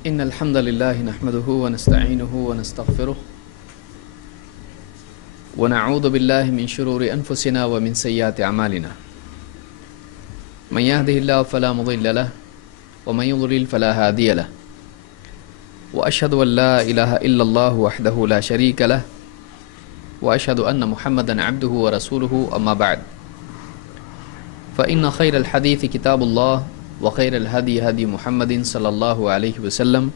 إن الحمد لله نحمده ونستعينه ونستغفره ونعوذ بالله من شرور أنفسنا ومن سيئات أعمالنا من يهده الله فلا مضل له ومن يضلل فلا هادي له وأشهد أن لا إله إلا الله وحده لا شريك له وأشهد أن محمدا عبده ورسوله أما بعد فإن خير الحديث كتاب الله وخير الهدي هدي محمد صلى الله عليه وسلم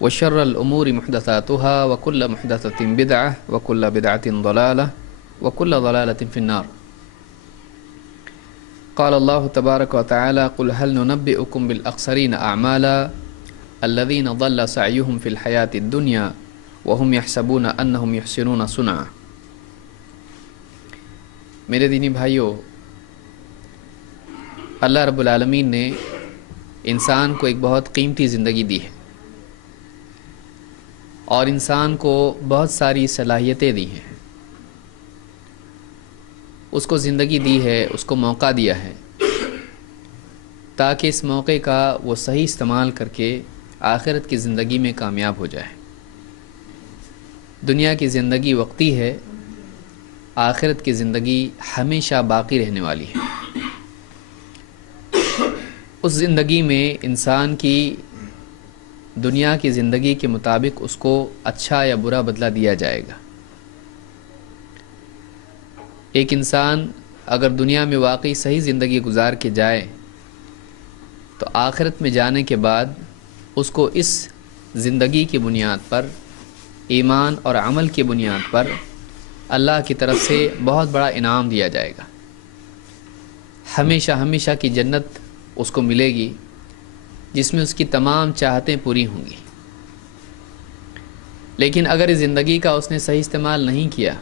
وشر الأمور محدثاتها وكل محدثة بدعة وكل بدعة ضلالة وكل ضلالة في النار. قال الله تبارك وتعالى قل هل ننبئكم بالأخسرين أعمالا الذين ضل سعيهم في الحياة الدنيا وهم يحسبون أنهم يحسنون صنعا. میرے دینی بھائیوں، اللہ رب العالمین نے انسان کو ایک بہت قیمتی زندگی دی ہے اور انسان کو بہت ساری صلاحیتیں دی ہیں. اس کو زندگی دی ہے، اس کو موقع دیا ہے تاکہ اس موقع کا وہ صحیح استعمال کر کے آخرت کی زندگی میں کامیاب ہو جائے. دنیا کی زندگی وقتی ہے، آخرت کی زندگی ہمیشہ باقی رہنے والی ہے. اس زندگی میں انسان کی دنیا کی زندگی کے مطابق اس کو اچھا یا برا بدلہ دیا جائے گا. ایک انسان اگر دنیا میں واقعی صحیح زندگی گزار کے جائے تو آخرت میں جانے کے بعد اس کو اس زندگی کی بنیاد پر، ایمان اور عمل کی بنیاد پر اللہ کی طرف سے بہت بڑا انعام دیا جائے گا. ہمیشہ ہمیشہ کی جنت اس کو ملے گی جس میں اس کی تمام چاہتیں پوری ہوں گی. لیکن اگر اس زندگی کا اس نے صحیح استعمال نہیں کیا،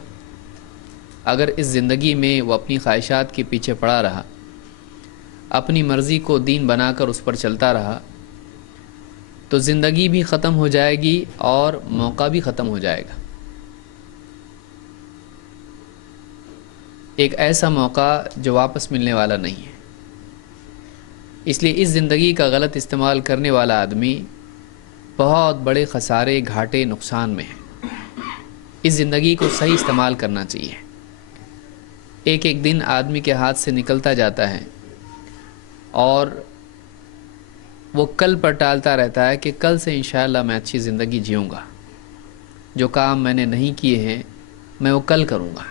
اگر اس زندگی میں وہ اپنی خواہشات کے پیچھے پڑا رہا، اپنی مرضی کو دین بنا کر اس پر چلتا رہا، تو زندگی بھی ختم ہو جائے گی اور موقع بھی ختم ہو جائے گا. ایک ایسا موقع جو واپس ملنے والا نہیں ہے. اس لیے اس زندگی کا غلط استعمال کرنے والا آدمی بہت بڑے خسارے، گھاٹے، نقصان میں ہے. اس زندگی کو صحیح استعمال کرنا چاہیے. ایک ایک دن آدمی کے ہاتھ سے نکلتا جاتا ہے اور وہ کل پر ٹالتا رہتا ہے کہ کل سے انشاءاللہ میں اچھی زندگی جیوں گا، جو کام میں نے نہیں کیے ہیں میں وہ کل کروں گا.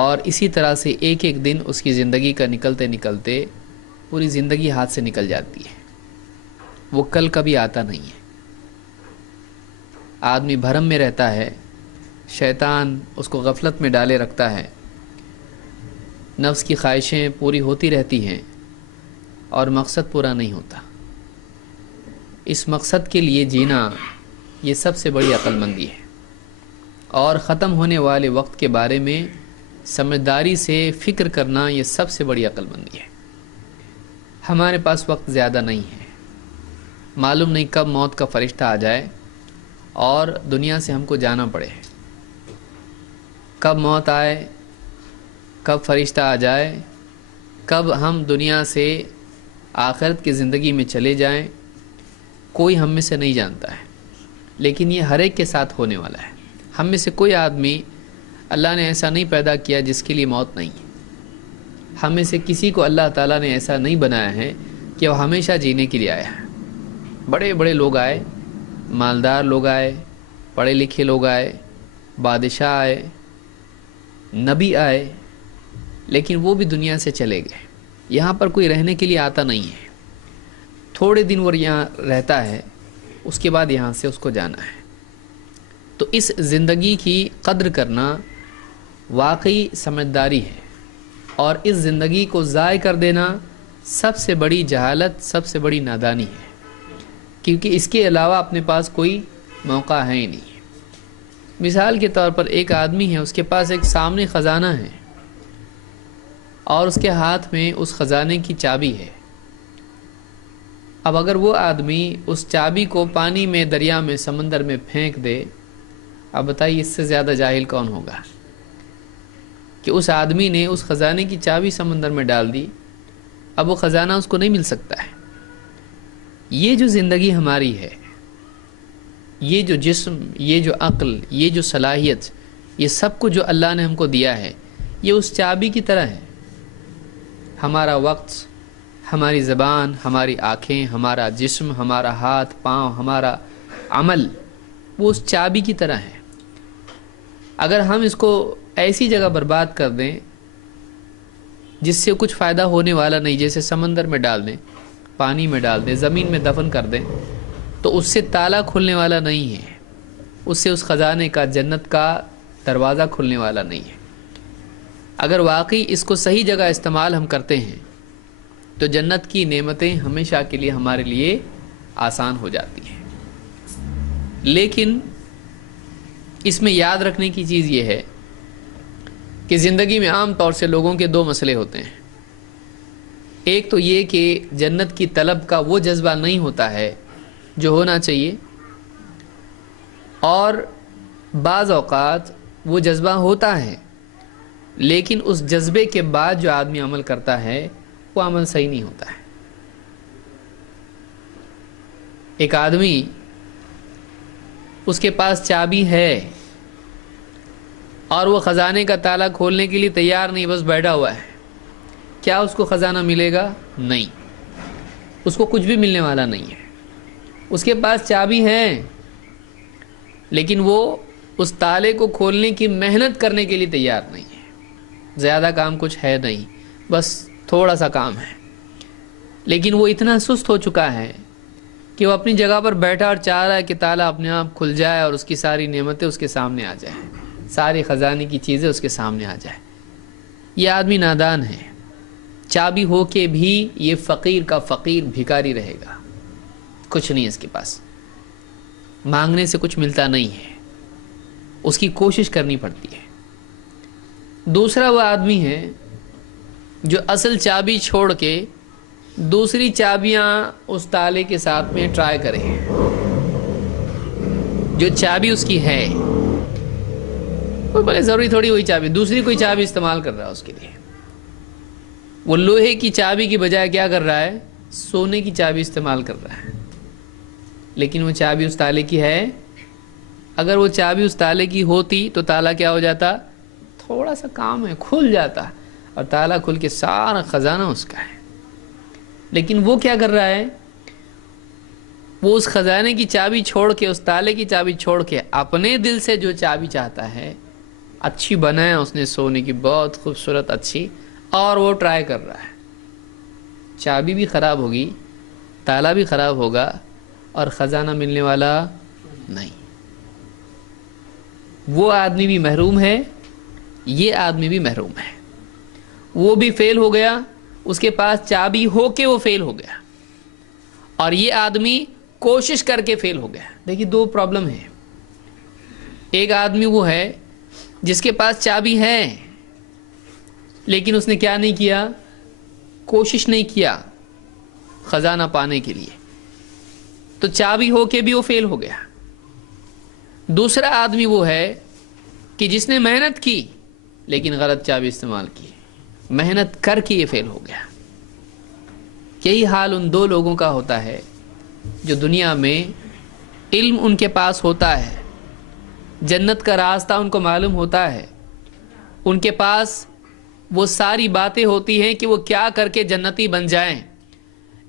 اور اسی طرح سے ایک ایک دن اس کی زندگی کا نکلتے نکلتے پوری زندگی ہاتھ سے نکل جاتی ہے. وہ کل کبھی آتا نہیں ہے. آدمی بھرم میں رہتا ہے، شیطان اس کو غفلت میں ڈالے رکھتا ہے، نفس کی خواہشیں پوری ہوتی رہتی ہیں اور مقصد پورا نہیں ہوتا. اس مقصد کے لیے جینا یہ سب سے بڑی عقل مندی ہے، اور ختم ہونے والے وقت کے بارے میں سمجھداری سے فکر کرنا یہ سب سے بڑی عقل مندی ہے. ہمارے پاس وقت زیادہ نہیں ہے، معلوم نہیں کب موت کا فرشتہ آ جائے اور دنیا سے ہم کو جانا پڑے. کب موت آئے، کب فرشتہ آ جائے، کب ہم دنیا سے آخرت کی زندگی میں چلے جائیں، کوئی ہم میں سے نہیں جانتا ہے. لیکن یہ ہر ایک کے ساتھ ہونے والا ہے. ہم میں سے کوئی آدمی اللہ نے ایسا نہیں پیدا کیا جس کے لیے موت نہیں ہے. ہم میں سے کسی کو اللہ تعالیٰ نے ایسا نہیں بنایا ہے کہ وہ ہمیشہ جینے کے لیے آیا ہے. بڑے بڑے لوگ آئے، مالدار لوگ آئے، پڑھے لکھے لوگ آئے، بادشاہ آئے، نبی آئے، لیکن وہ بھی دنیا سے چلے گئے. یہاں پر کوئی رہنے کے لیے آتا نہیں ہے. تھوڑے دن وہ یہاں رہتا ہے، اس کے بعد یہاں سے اس کو جانا ہے. تو اس زندگی کی قدر کرنا واقعی سمجھداری ہے، اور اس زندگی کو ضائع کر دینا سب سے بڑی جہالت، سب سے بڑی نادانی ہے، کیونکہ اس کے علاوہ اپنے پاس کوئی موقع ہے ہی نہیں. مثال کے طور پر ایک آدمی ہے، اس کے پاس ایک سامنے خزانہ ہے اور اس کے ہاتھ میں اس خزانے کی چابی ہے. اب اگر وہ آدمی اس چابی کو پانی میں، دریا میں، سمندر میں پھینک دے، اب بتائیے اس سے زیادہ جاہل کون ہوگا کہ اس آدمی نے اس خزانے کی چابی سمندر میں ڈال دی، اب وہ خزانہ اس کو نہیں مل سکتا ہے. یہ جو زندگی ہماری ہے، یہ جو جسم، یہ جو عقل، یہ جو صلاحیت، یہ سب کچھ جو اللہ نے ہم کو دیا ہے، یہ اس چابی کی طرح ہے۔ ہمارا وقت، ہماری زبان، ہماری آنکھیں، ہمارا جسم، ہمارا ہاتھ پاؤں، ہمارا عمل، وہ اس چابی کی طرح ہے۔ اگر ہم اس کو ایسی جگہ برباد کر دیں جس سے کچھ فائدہ ہونے والا نہیں، جیسے سمندر میں ڈال دیں، پانی میں ڈال دیں، زمین میں دفن کر دیں، تو اس سے تالا کھلنے والا نہیں ہے، اس سے اس خزانے کا، جنت کا دروازہ کھلنے والا نہیں ہے۔ اگر واقعی اس کو صحیح جگہ استعمال ہم کرتے ہیں تو جنت کی نعمتیں ہمیشہ کے لیے ہمارے لیے آسان ہو جاتی ہیں۔ لیکن اس میں یاد رکھنے کی چیز یہ ہے کہ زندگی میں عام طور سے لوگوں کے دو مسئلے ہوتے ہیں۔ ایک تو یہ کہ جنت کی طلب کا وہ جذبہ نہیں ہوتا ہے جو ہونا چاہیے، اور بعض اوقات وہ جذبہ ہوتا ہے لیکن اس جذبے کے بعد جو آدمی عمل کرتا ہے وہ عمل صحیح نہیں ہوتا ہے۔ ایک آدمی، اس کے پاس چابی ہے اور وہ خزانے کا تالا کھولنے کے لیے تیار نہیں، بس بیٹھا ہوا ہے، کیا اس کو خزانہ ملے گا؟ نہیں، اس کو کچھ بھی ملنے والا نہیں ہے۔ اس کے پاس چابی ہے لیکن وہ اس تالے کو کھولنے کی محنت کرنے کے لیے تیار نہیں ہے۔ زیادہ کام کچھ ہے نہیں، بس تھوڑا سا کام ہے، لیکن وہ اتنا سست ہو چکا ہے کہ وہ اپنی جگہ پر بیٹھا اور چاہ رہا ہے کہ تالا اپنے آپ کھل جائے اور اس کی ساری نعمتیں اس کے سامنے آ جائیں، ساری خزانے کی چیزیں اس کے سامنے آ جائیں۔ یہ آدمی نادان ہے، چابی ہو کے بھی یہ فقیر کا فقیر بھکاری رہے گا، کچھ نہیں اس کے پاس، مانگنے سے کچھ ملتا نہیں ہے، اس کی کوشش کرنی پڑتی ہے۔ دوسرا وہ آدمی ہے جو اصل چابی چھوڑ کے دوسری چابیاں اس تالے کے ساتھ میں ٹرائی کرے، جو چابی اس کی ہے، وہ بولے ضروری تھوڑی وہی چابی، دوسری کوئی چابی استعمال کر رہا ہے اس کے لیے۔ وہ لوہے کی چابی کی بجائے کیا کر رہا ہے؟ سونے کی چابی استعمال کر رہا ہے، لیکن وہ چابی اس تالے کی ہے۔ اگر وہ چابی اس تالے کی ہوتی تو تالا کیا ہو جاتا؟ تھوڑا سا کام ہے، کھل جاتا، اور تالا کھل کے سارا خزانہ اس کا ہے۔ لیکن وہ کیا کر رہا ہے؟ وہ اس خزانے کی چابی چھوڑ کے، اس تالے کی چابی چھوڑ کے، اپنے دل سے جو چابی چاہتا ہے، اچھی بنایا اس نے سونے کی، بہت خوبصورت اچھی، اور وہ ٹرائی کر رہا ہے۔ چابی بھی خراب ہوگی، تالا بھی خراب ہوگا، اور خزانہ ملنے والا نہیں۔ وہ آدمی بھی محروم ہے، یہ آدمی بھی محروم ہے۔ وہ بھی فیل ہو گیا، اس کے پاس چابی ہو کے وہ فیل ہو گیا، اور یہ آدمی کوشش کر کے فیل ہو گیا۔ دیکھیے دو پرابلم ہیں۔ ایک آدمی وہ ہے جس کے پاس چابی ہے لیکن اس نے کیا نہیں کیا؟ کوشش نہیں کیا خزانہ پانے کے لیے، تو چابی ہو کے بھی وہ فیل ہو گیا۔ دوسرا آدمی وہ ہے کہ جس نے محنت کی لیکن غلط چابی استعمال کی، محنت کر کے یہ فیل ہو گیا۔ یہی حال ان دو لوگوں کا ہوتا ہے جو دنیا میں علم ان کے پاس ہوتا ہے، جنت کا راستہ ان کو معلوم ہوتا ہے، ان کے پاس وہ ساری باتیں ہوتی ہیں کہ وہ کیا کر کے جنتی بن جائیں،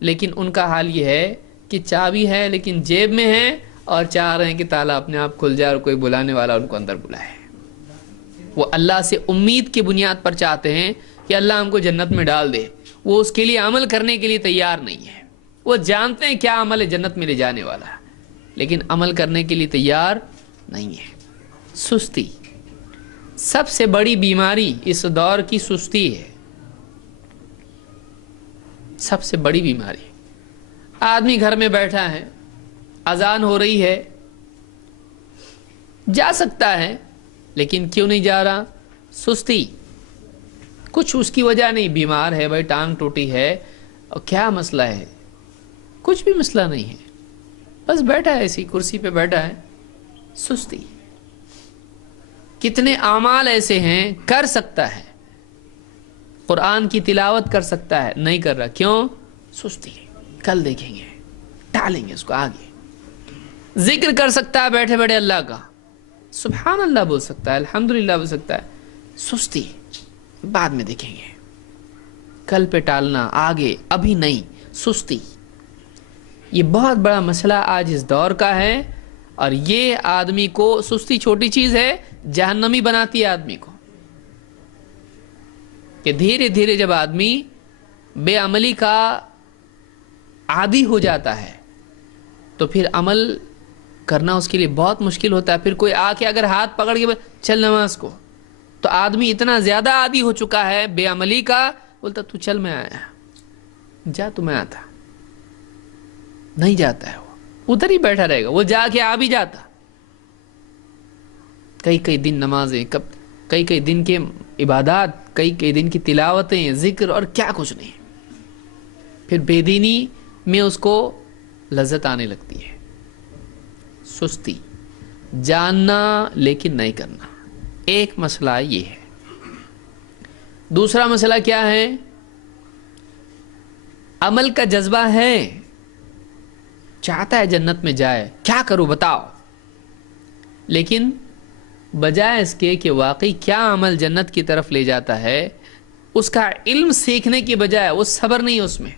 لیکن ان کا حال یہ ہے کہ چابی ہے لیکن جیب میں ہے، اور چاہ رہے ہیں کہ تالا اپنے آپ کھل جائے اور کوئی بلانے والا ان کو اندر بلائے۔ وہ اللہ سے امید کی بنیاد پر چاہتے ہیں کہ اللہ ہم کو جنت میں ڈال دے، وہ اس کے لیے عمل کرنے کے لیے تیار نہیں ہے۔ وہ جانتے ہیں کیا عمل ہے جنت میں لے جانے والا، لیکن عمل کرنے کے لیے تیار نہیں ہے۔ سستی سب سے بڑی بیماری اس دور کی سستی ہے، سب سے بڑی بیماری۔ آدمی گھر میں بیٹھا ہے، اذان ہو رہی ہے، جا سکتا ہے لیکن کیوں نہیں جا رہا؟ سستی۔ کچھ اس کی وجہ نہیں، بیمار ہے بھائی، ٹانگ ٹوٹی ہے، اور کیا مسئلہ ہے؟ کچھ بھی مسئلہ نہیں ہے، بس بیٹھا ہے، ایسی کرسی پہ بیٹھا ہے، سستی۔ کتنے اعمال ایسے ہیں کر سکتا ہے، قرآن کی تلاوت کر سکتا ہے، نہیں کر رہا، کیوں؟ سستی۔ کل دیکھیں گے اٹھا لیں گے اس کو آگے. ذکر کر سکتا ہے بیٹھے بیٹھے اللہ کا, سبحان اللہ بول سکتا ہے, الحمدللہ بول سکتا ہے. سستی بعد میں دیکھیں گے, کل پہ ٹالنا, آگے, ابھی نہیں, سستی. یہ بہت بڑا مسئلہ آج اس دور کا ہے, اور یہ آدمی کو, سستی چھوٹی چیز ہے, جہنمی بناتی ہے آدمی کو. کہ دھیرے دھیرے جب آدمی بے عملی کا عادی ہو جاتا ہے تو پھر عمل کرنا اس کے لیے بہت مشکل ہوتا ہے. پھر کوئی آ کے اگر ہاتھ پکڑ کے چل نماز کو, تو آدمی اتنا زیادہ عادی ہو چکا ہے بے عملی کا, بولتا تو چل میں آیا, جا تو میں آتا. نہیں جاتا ہے, وہ ادھر ہی بیٹھا رہے گا, وہ جا کے آ بھی جاتا. کئی کئی دن نمازیں, کئی کئی دن کے عبادات, کئی کئی دن کی تلاوتیں, ذکر اور کیا کچھ نہیں. پھر بے دینی میں اس کو لذت آنے لگتی ہے. سستی, جاننا لیکن نہیں کرنا, ایک مسئلہ یہ ہے. دوسرا مسئلہ کیا ہے؟ عمل کا جذبہ ہے, چاہتا ہے جنت میں جائے, کیا کروں بتاؤ, لیکن بجائے اس کے کہ واقعی کیا عمل جنت کی طرف لے جاتا ہے, اس کا علم سیکھنے کی بجائے وہ صبر نہیں اس میں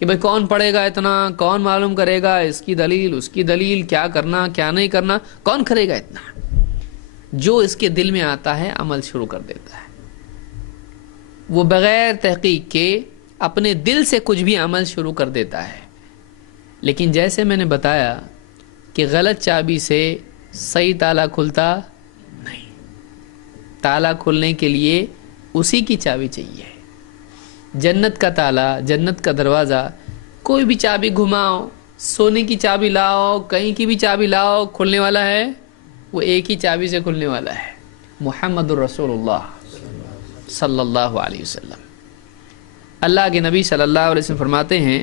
کہ بھئی کون پڑھے گا اتنا, کون معلوم کرے گا, اس کی دلیل اس کی دلیل, کیا کرنا کیا نہیں کرنا, کون کرے گا اتنا. جو اس کے دل میں آتا ہے عمل شروع کر دیتا ہے. وہ بغیر تحقیق کے اپنے دل سے کچھ بھی عمل شروع کر دیتا ہے. لیکن جیسے میں نے بتایا کہ غلط چابی سے صحیح تالا کھلتا نہیں, تالا کھلنے کے لیے اسی کی چابی چاہیے. جنت کا تالا, جنت کا دروازہ, کوئی بھی چابی گھماؤ, سونے کی چابی لاؤ, کہیں کی بھی چابی لاؤ, کھلنے والا ہے وہ ایک ہی چابی سے کھلنے والا ہے, محمد الرسول اللہ صلی اللہ علیہ وسلم. اللہ کے نبی صلی اللہ علیہ وسلم فرماتے ہیں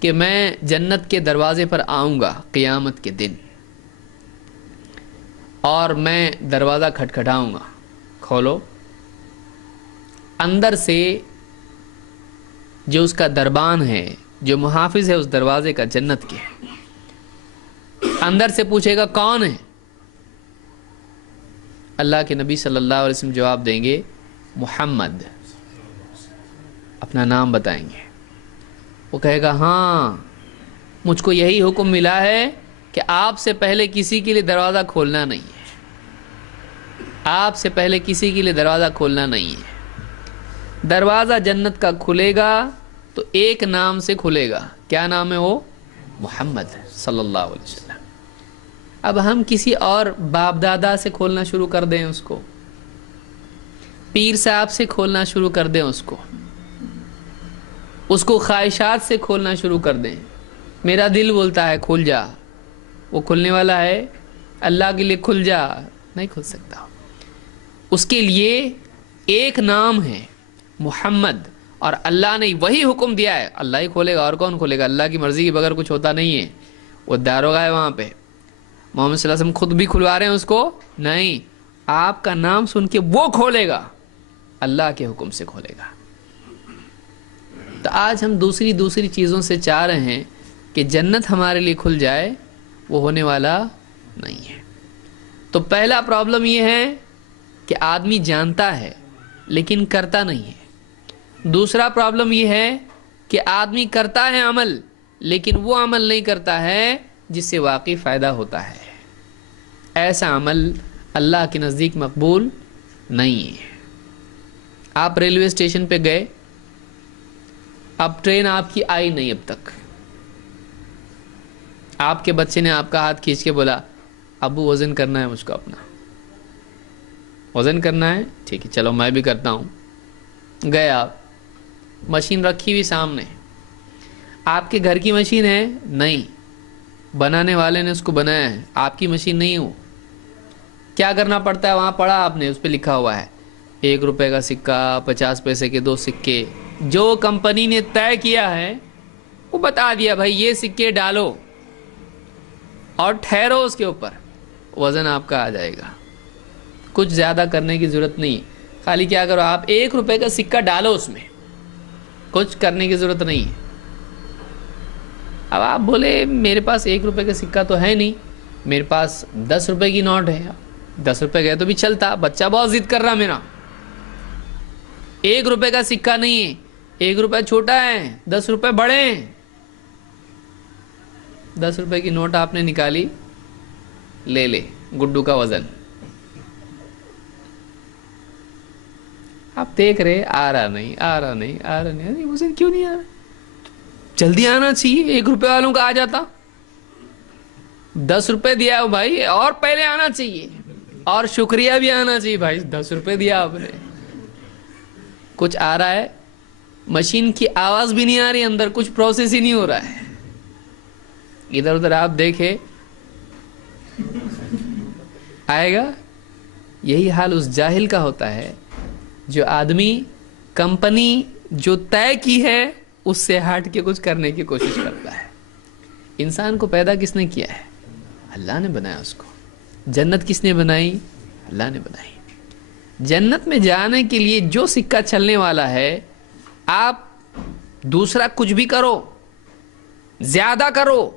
کہ میں جنت کے دروازے پر آؤں گا قیامت کے دن, اور میں دروازہ کھٹکھٹاؤں گا, کھولو. اندر سے جو اس کا دربان ہے, جو محافظ ہے اس دروازے کا جنت کے, اندر سے پوچھے گا کون ہے؟ اللہ کے نبی صلی اللہ علیہ وسلم جواب دیں گے محمد, اپنا نام بتائیں گے. وہ کہے گا ہاں مجھ کو یہی حکم ملا ہے کہ آپ سے پہلے کسی کے لیے دروازہ کھولنا نہیں ہے, آپ سے پہلے کسی کے لیے دروازہ کھولنا نہیں ہے. دروازہ جنت کا کھلے گا تو ایک نام سے کھلے گا, کیا نام ہے وہ؟ محمد صلی اللہ علیہ وسلم. اب ہم کسی اور باپ دادا سے کھولنا شروع کر دیں اس کو, پیر صاحب سے کھولنا شروع کر دیں اس کو خواہشات سے کھولنا شروع کر دیں. میرا دل بولتا ہے کھل جا, وہ کھلنے والا ہے؟ اللہ کے لیے کھل جا, نہیں کھل سکتا. اس کے لیے ایک نام ہے محمد, اور اللہ نے وہی حکم دیا ہے, اللہ ہی کھولے گا, اور کون کھولے گا؟ اللہ کی مرضی کے بغیر کچھ ہوتا نہیں ہے. وہ داروغہ ہے وہاں پہ, محمد صلی اللہ علیہ وسلم خود بھی کھلوا رہے ہیں اس کو نہیں, آپ کا نام سن کے وہ کھولے گا, اللہ کے حکم سے کھولے گا. تو آج ہم دوسری چیزوں سے چاہ رہے ہیں کہ جنت ہمارے لیے کھل جائے, وہ ہونے والا نہیں ہے. تو پہلا پرابلم یہ ہے کہ آدمی جانتا ہے لیکن کرتا نہیں ہے. دوسرا پرابلم یہ ہے کہ آدمی کرتا ہے عمل, لیکن وہ عمل نہیں کرتا ہے جس سے واقعی فائدہ ہوتا ہے. ایسا عمل اللہ کے نزدیک مقبول نہیں ہے. آپ ریلوے اسٹیشن پہ گئے, اب ٹرین آپ کی آئی نہیں, اب تک آپ کے بچے نے آپ کا ہاتھ کھینچ کے بولا ابو وزن کرنا ہے مجھ کو, اپنا وزن کرنا ہے, ٹھیک ہے چلو میں بھی کرتا ہوں. گئے آپ, مشین رکھی ہوئی سامنے, آپ کے گھر کی مشین ہے نہیں, بنانے والے نے اس کو بنایا ہے, آپ کی مشین نہیں ہو. کیا کرنا پڑتا ہے؟ وہاں پڑھا آپ نے, اس پہ لکھا ہوا ہے 1 روپے کا سکہ, 50 پیسے کے 2 سکے, جو کمپنی نے طے کیا ہے وہ بتا دیا بھائی یہ سکے ڈالو اور ٹھہرو, اس کے اوپر وزن آپ کا آ جائے گا. کچھ زیادہ کرنے کی ضرورت نہیں, خالی کیا کرو آپ 1 روپے کا سکہ ڈالو اس میں, کچھ کرنے کی ضرورت نہیں ہے. اب آپ بولے میرے پاس 1 روپے کا سکہ تو ہے نہیں، میرے پاس 10 روپے کی نوٹ ہے، 10 روپے گئے تو بھی چلتا، بچہ بہت ضد کر رہا میرا، 1 روپے کا سکہ نہیں ہے، 1 روپے چھوٹا ہے، 10 روپے بڑے ہیں۔ 10 روپے کی نوٹ آپ نے نکالی، لے لے گڈو کا وزن، آپ دیکھ رہے آ رہا نہیں، آ رہا نہیں، آ رہا نہیں، وزن کیوں نہیں آ رہا؟ جلدی آنا چاہیے، 1 روپے والوں کا آ جاتا، 10 روپے دیا ہو بھائی، اور پہلے آنا چاہیے، اور شکریہ بھی آنا چاہیے بھائی، 10 روپے دیا آپ نے۔ کچھ آ رہا ہے، مشین کی آواز بھی نہیں آ رہی، اندر کچھ پروسیس ہی نہیں ہو رہا ہے، ادھر ادھر آپ دیکھیں آئے گا؟ یہی حال اس جاہل کا ہوتا ہے جو آدمی کمپنی جو طے کی ہے اس سے ہٹ کے کچھ کرنے کی کوشش کرتا ہے۔ انسان کو پیدا کس نے کیا ہے؟ اللہ نے بنایا اس کو۔ جنت کس نے بنائی؟ اللہ نے بنائی۔ جنت میں جانے کے لیے جو سکہ چلنے والا ہے، آپ دوسرا کچھ بھی کرو، زیادہ کرو،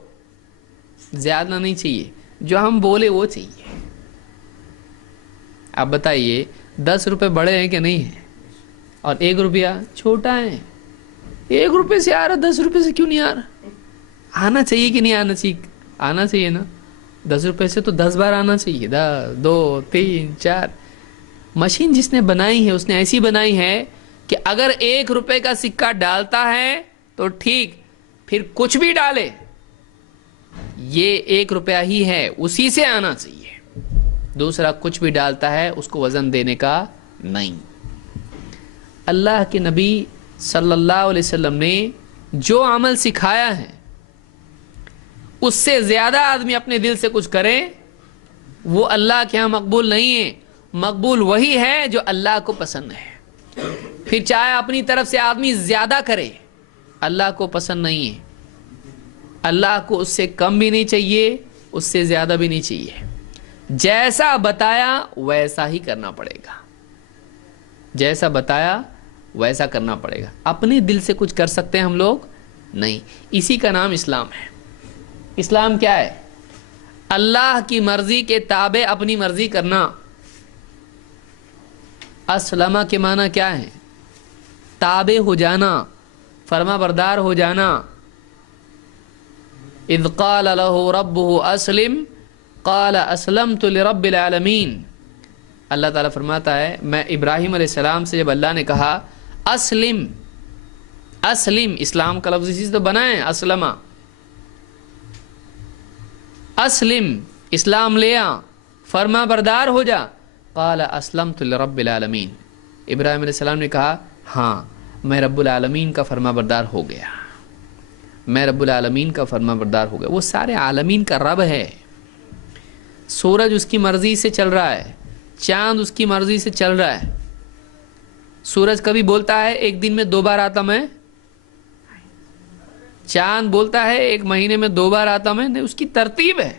زیادہ نہیں چاہیے، جو ہم بولے وہ چاہیے۔ آپ بتائیے 10 روپے بڑے ہیں کہ نہیں ہیں؟ اور 1 روپیہ چھوٹا ہے، 1 روپے سے آ رہا، 10 روپے سے کیوں نہیں آ رہا؟ آنا چاہیے کہ نہیں آنا چاہیے؟ آنا چاہیے نا، 10 روپے سے تو 10 بار آنا چاہیے، 2 3 4۔ مشین جس نے بنائی ہے اس نے ایسی بنائی ہے کہ اگر 1 روپے کا سکہ ڈالتا ہے تو ٹھیک، پھر کچھ بھی ڈالے یہ 1 روپیہ ہی ہے، اسی سے آنا چاہیے۔ دوسرا کچھ بھی ڈالتا ہے اس کو وزن دینے کا نہیں۔ اللہ کے نبی صلی اللہ علیہ وسلم نے جو عمل سکھایا ہے اس سے زیادہ آدمی اپنے دل سے کچھ کرے وہ اللہ کے ہاں مقبول نہیں ہے۔ مقبول وہی ہے جو اللہ کو پسند ہے۔ پھر چاہے اپنی طرف سے آدمی زیادہ کرے، اللہ کو پسند نہیں ہے۔ اللہ کو اس سے کم بھی نہیں چاہیے، اس سے زیادہ بھی نہیں چاہیے۔ جیسا بتایا ویسا ہی کرنا پڑے گا، جیسا بتایا ویسا کرنا پڑے گا۔ اپنے دل سے کچھ کر سکتے ہیں ہم لوگ؟ نہیں۔ اسی کا نام اسلام ہے۔ اسلام کیا ہے؟ اللہ کی مرضی کے تابع اپنی مرضی کرنا۔ اسلمہ کے معنی کیا ہے؟ تابع ہو جانا، فرما بردار ہو جانا۔ اذ قال له ربه اسلم قال اسلمت لرب العالمین۔ اللہ تعالیٰ فرماتا ہے میں ابراہیم علیہ السلام سے جب اللہ نے کہا اسلم، اسلم، اسلام کا لفظ اسی سے تو بنا ہے، اسلمہ، اسلم، اسلام لے آ، فرما بردار ہو جا۔ قال اسلمت لرب العالمین، ابراہیم علیہ السلام نے کہا ہاں میں رب العالمین کا فرما بردار ہو گیا، میں رب العالمین کا فرما بردار ہو گیا۔ وہ سارے عالمین کا رب ہے۔ سورج اس کی مرضی سے چل رہا ہے، چاند اس کی مرضی سے چل رہا ہے۔ سورج کبھی بولتا ہے 1 دن میں 2 بار آتا میں، چاند بولتا ہے 1 مہینے میں 2 بار آتا میں، نہیں، اس کی ترتیب ہے،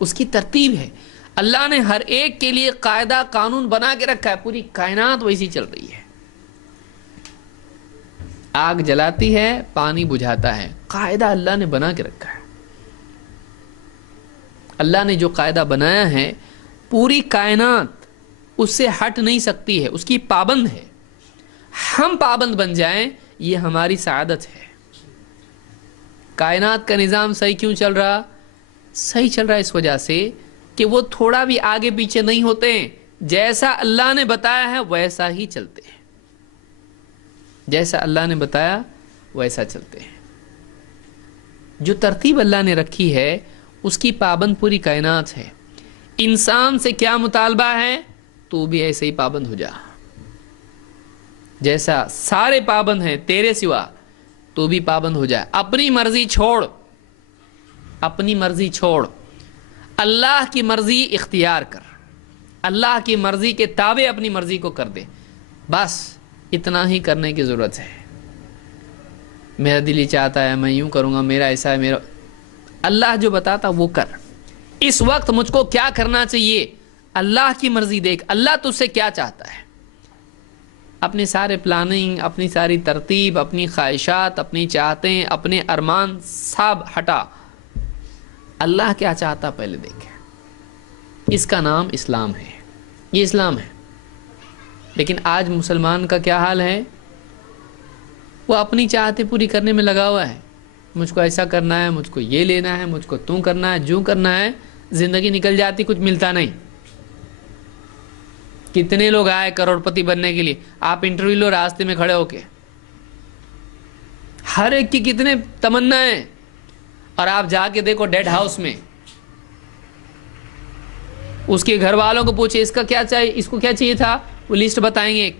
اس کی ترتیب ہے۔ اللہ نے ہر ایک کے لیے قاعدہ قانون بنا کے رکھا ہے، پوری کائنات ویسی چل رہی ہے۔ آگ جلاتی ہے، پانی بجھاتا ہے، قاعدہ اللہ نے بنا کے رکھا ہے۔ اللہ نے جو قاعدہ بنایا ہے پوری کائنات اس سے ہٹ نہیں سکتی ہے، اس کی پابند ہے۔ ہم پابند بن جائیں یہ ہماری سعادت ہے۔ کائنات کا نظام صحیح کیوں چل رہا؟ صحیح چل رہا ہے اس وجہ سے کہ وہ تھوڑا بھی آگے پیچھے نہیں ہوتے ہیں، جیسا اللہ نے بتایا ہے ویسا ہی چلتے ہیں، جیسا اللہ نے بتایا ویسا چلتے ہیں۔ جو ترتیب اللہ نے رکھی ہے اس کی پابند پوری کائنات ہے۔ انسان سے کیا مطالبہ ہے؟ تو بھی ایسے ہی پابند ہو جا، جیسا سارے پابند ہیں تیرے سوا، تو بھی پابند ہو جائے۔ اپنی مرضی چھوڑ، اپنی مرضی چھوڑ، اللہ کی مرضی اختیار کر، اللہ کی مرضی کے تابع اپنی مرضی کو کر دے، بس اتنا ہی کرنے کی ضرورت ہے۔ میرا دل ہی چاہتا ہے میں یوں کروں گا، میرا ایسا ہے، میرا، اللہ جو بتاتا وہ کر۔ اس وقت مجھ کو کیا کرنا چاہیے؟ اللہ کی مرضی دیکھ، اللہ تجھ سے کیا چاہتا ہے۔ اپنے سارے پلاننگ، اپنی ساری ترتیب، اپنی خواہشات، اپنی چاہتیں، اپنے ارمان سب ہٹا، اللہ کیا چاہتا پہلے دیکھیں۔ اس کا نام اسلام ہے، یہ اسلام ہے۔ لیکن آج مسلمان کا کیا حال ہے؟ وہ اپنی چاہتیں پوری کرنے میں لگا ہوا ہے، مجھ کو ایسا کرنا ہے، مجھ کو یہ لینا ہے، مجھ کو توں کرنا ہے، جو کرنا ہے، زندگی نکل جاتی، کچھ ملتا نہیں۔ کتنے لوگ آئے کروڑپتی بننے کے لیے، آپ انٹرویو لو راستے میں کھڑے ہو کے، ہر ایک کی کتنے تمنا ہے، اور آپ جا کے دیکھو ڈیڈ ہاؤس میں، اس کے گھر والوں کو پوچھے اس کا کیا چاہیے، اس کو کیا چاہیے تھا، وہ لسٹ بتائیں گے،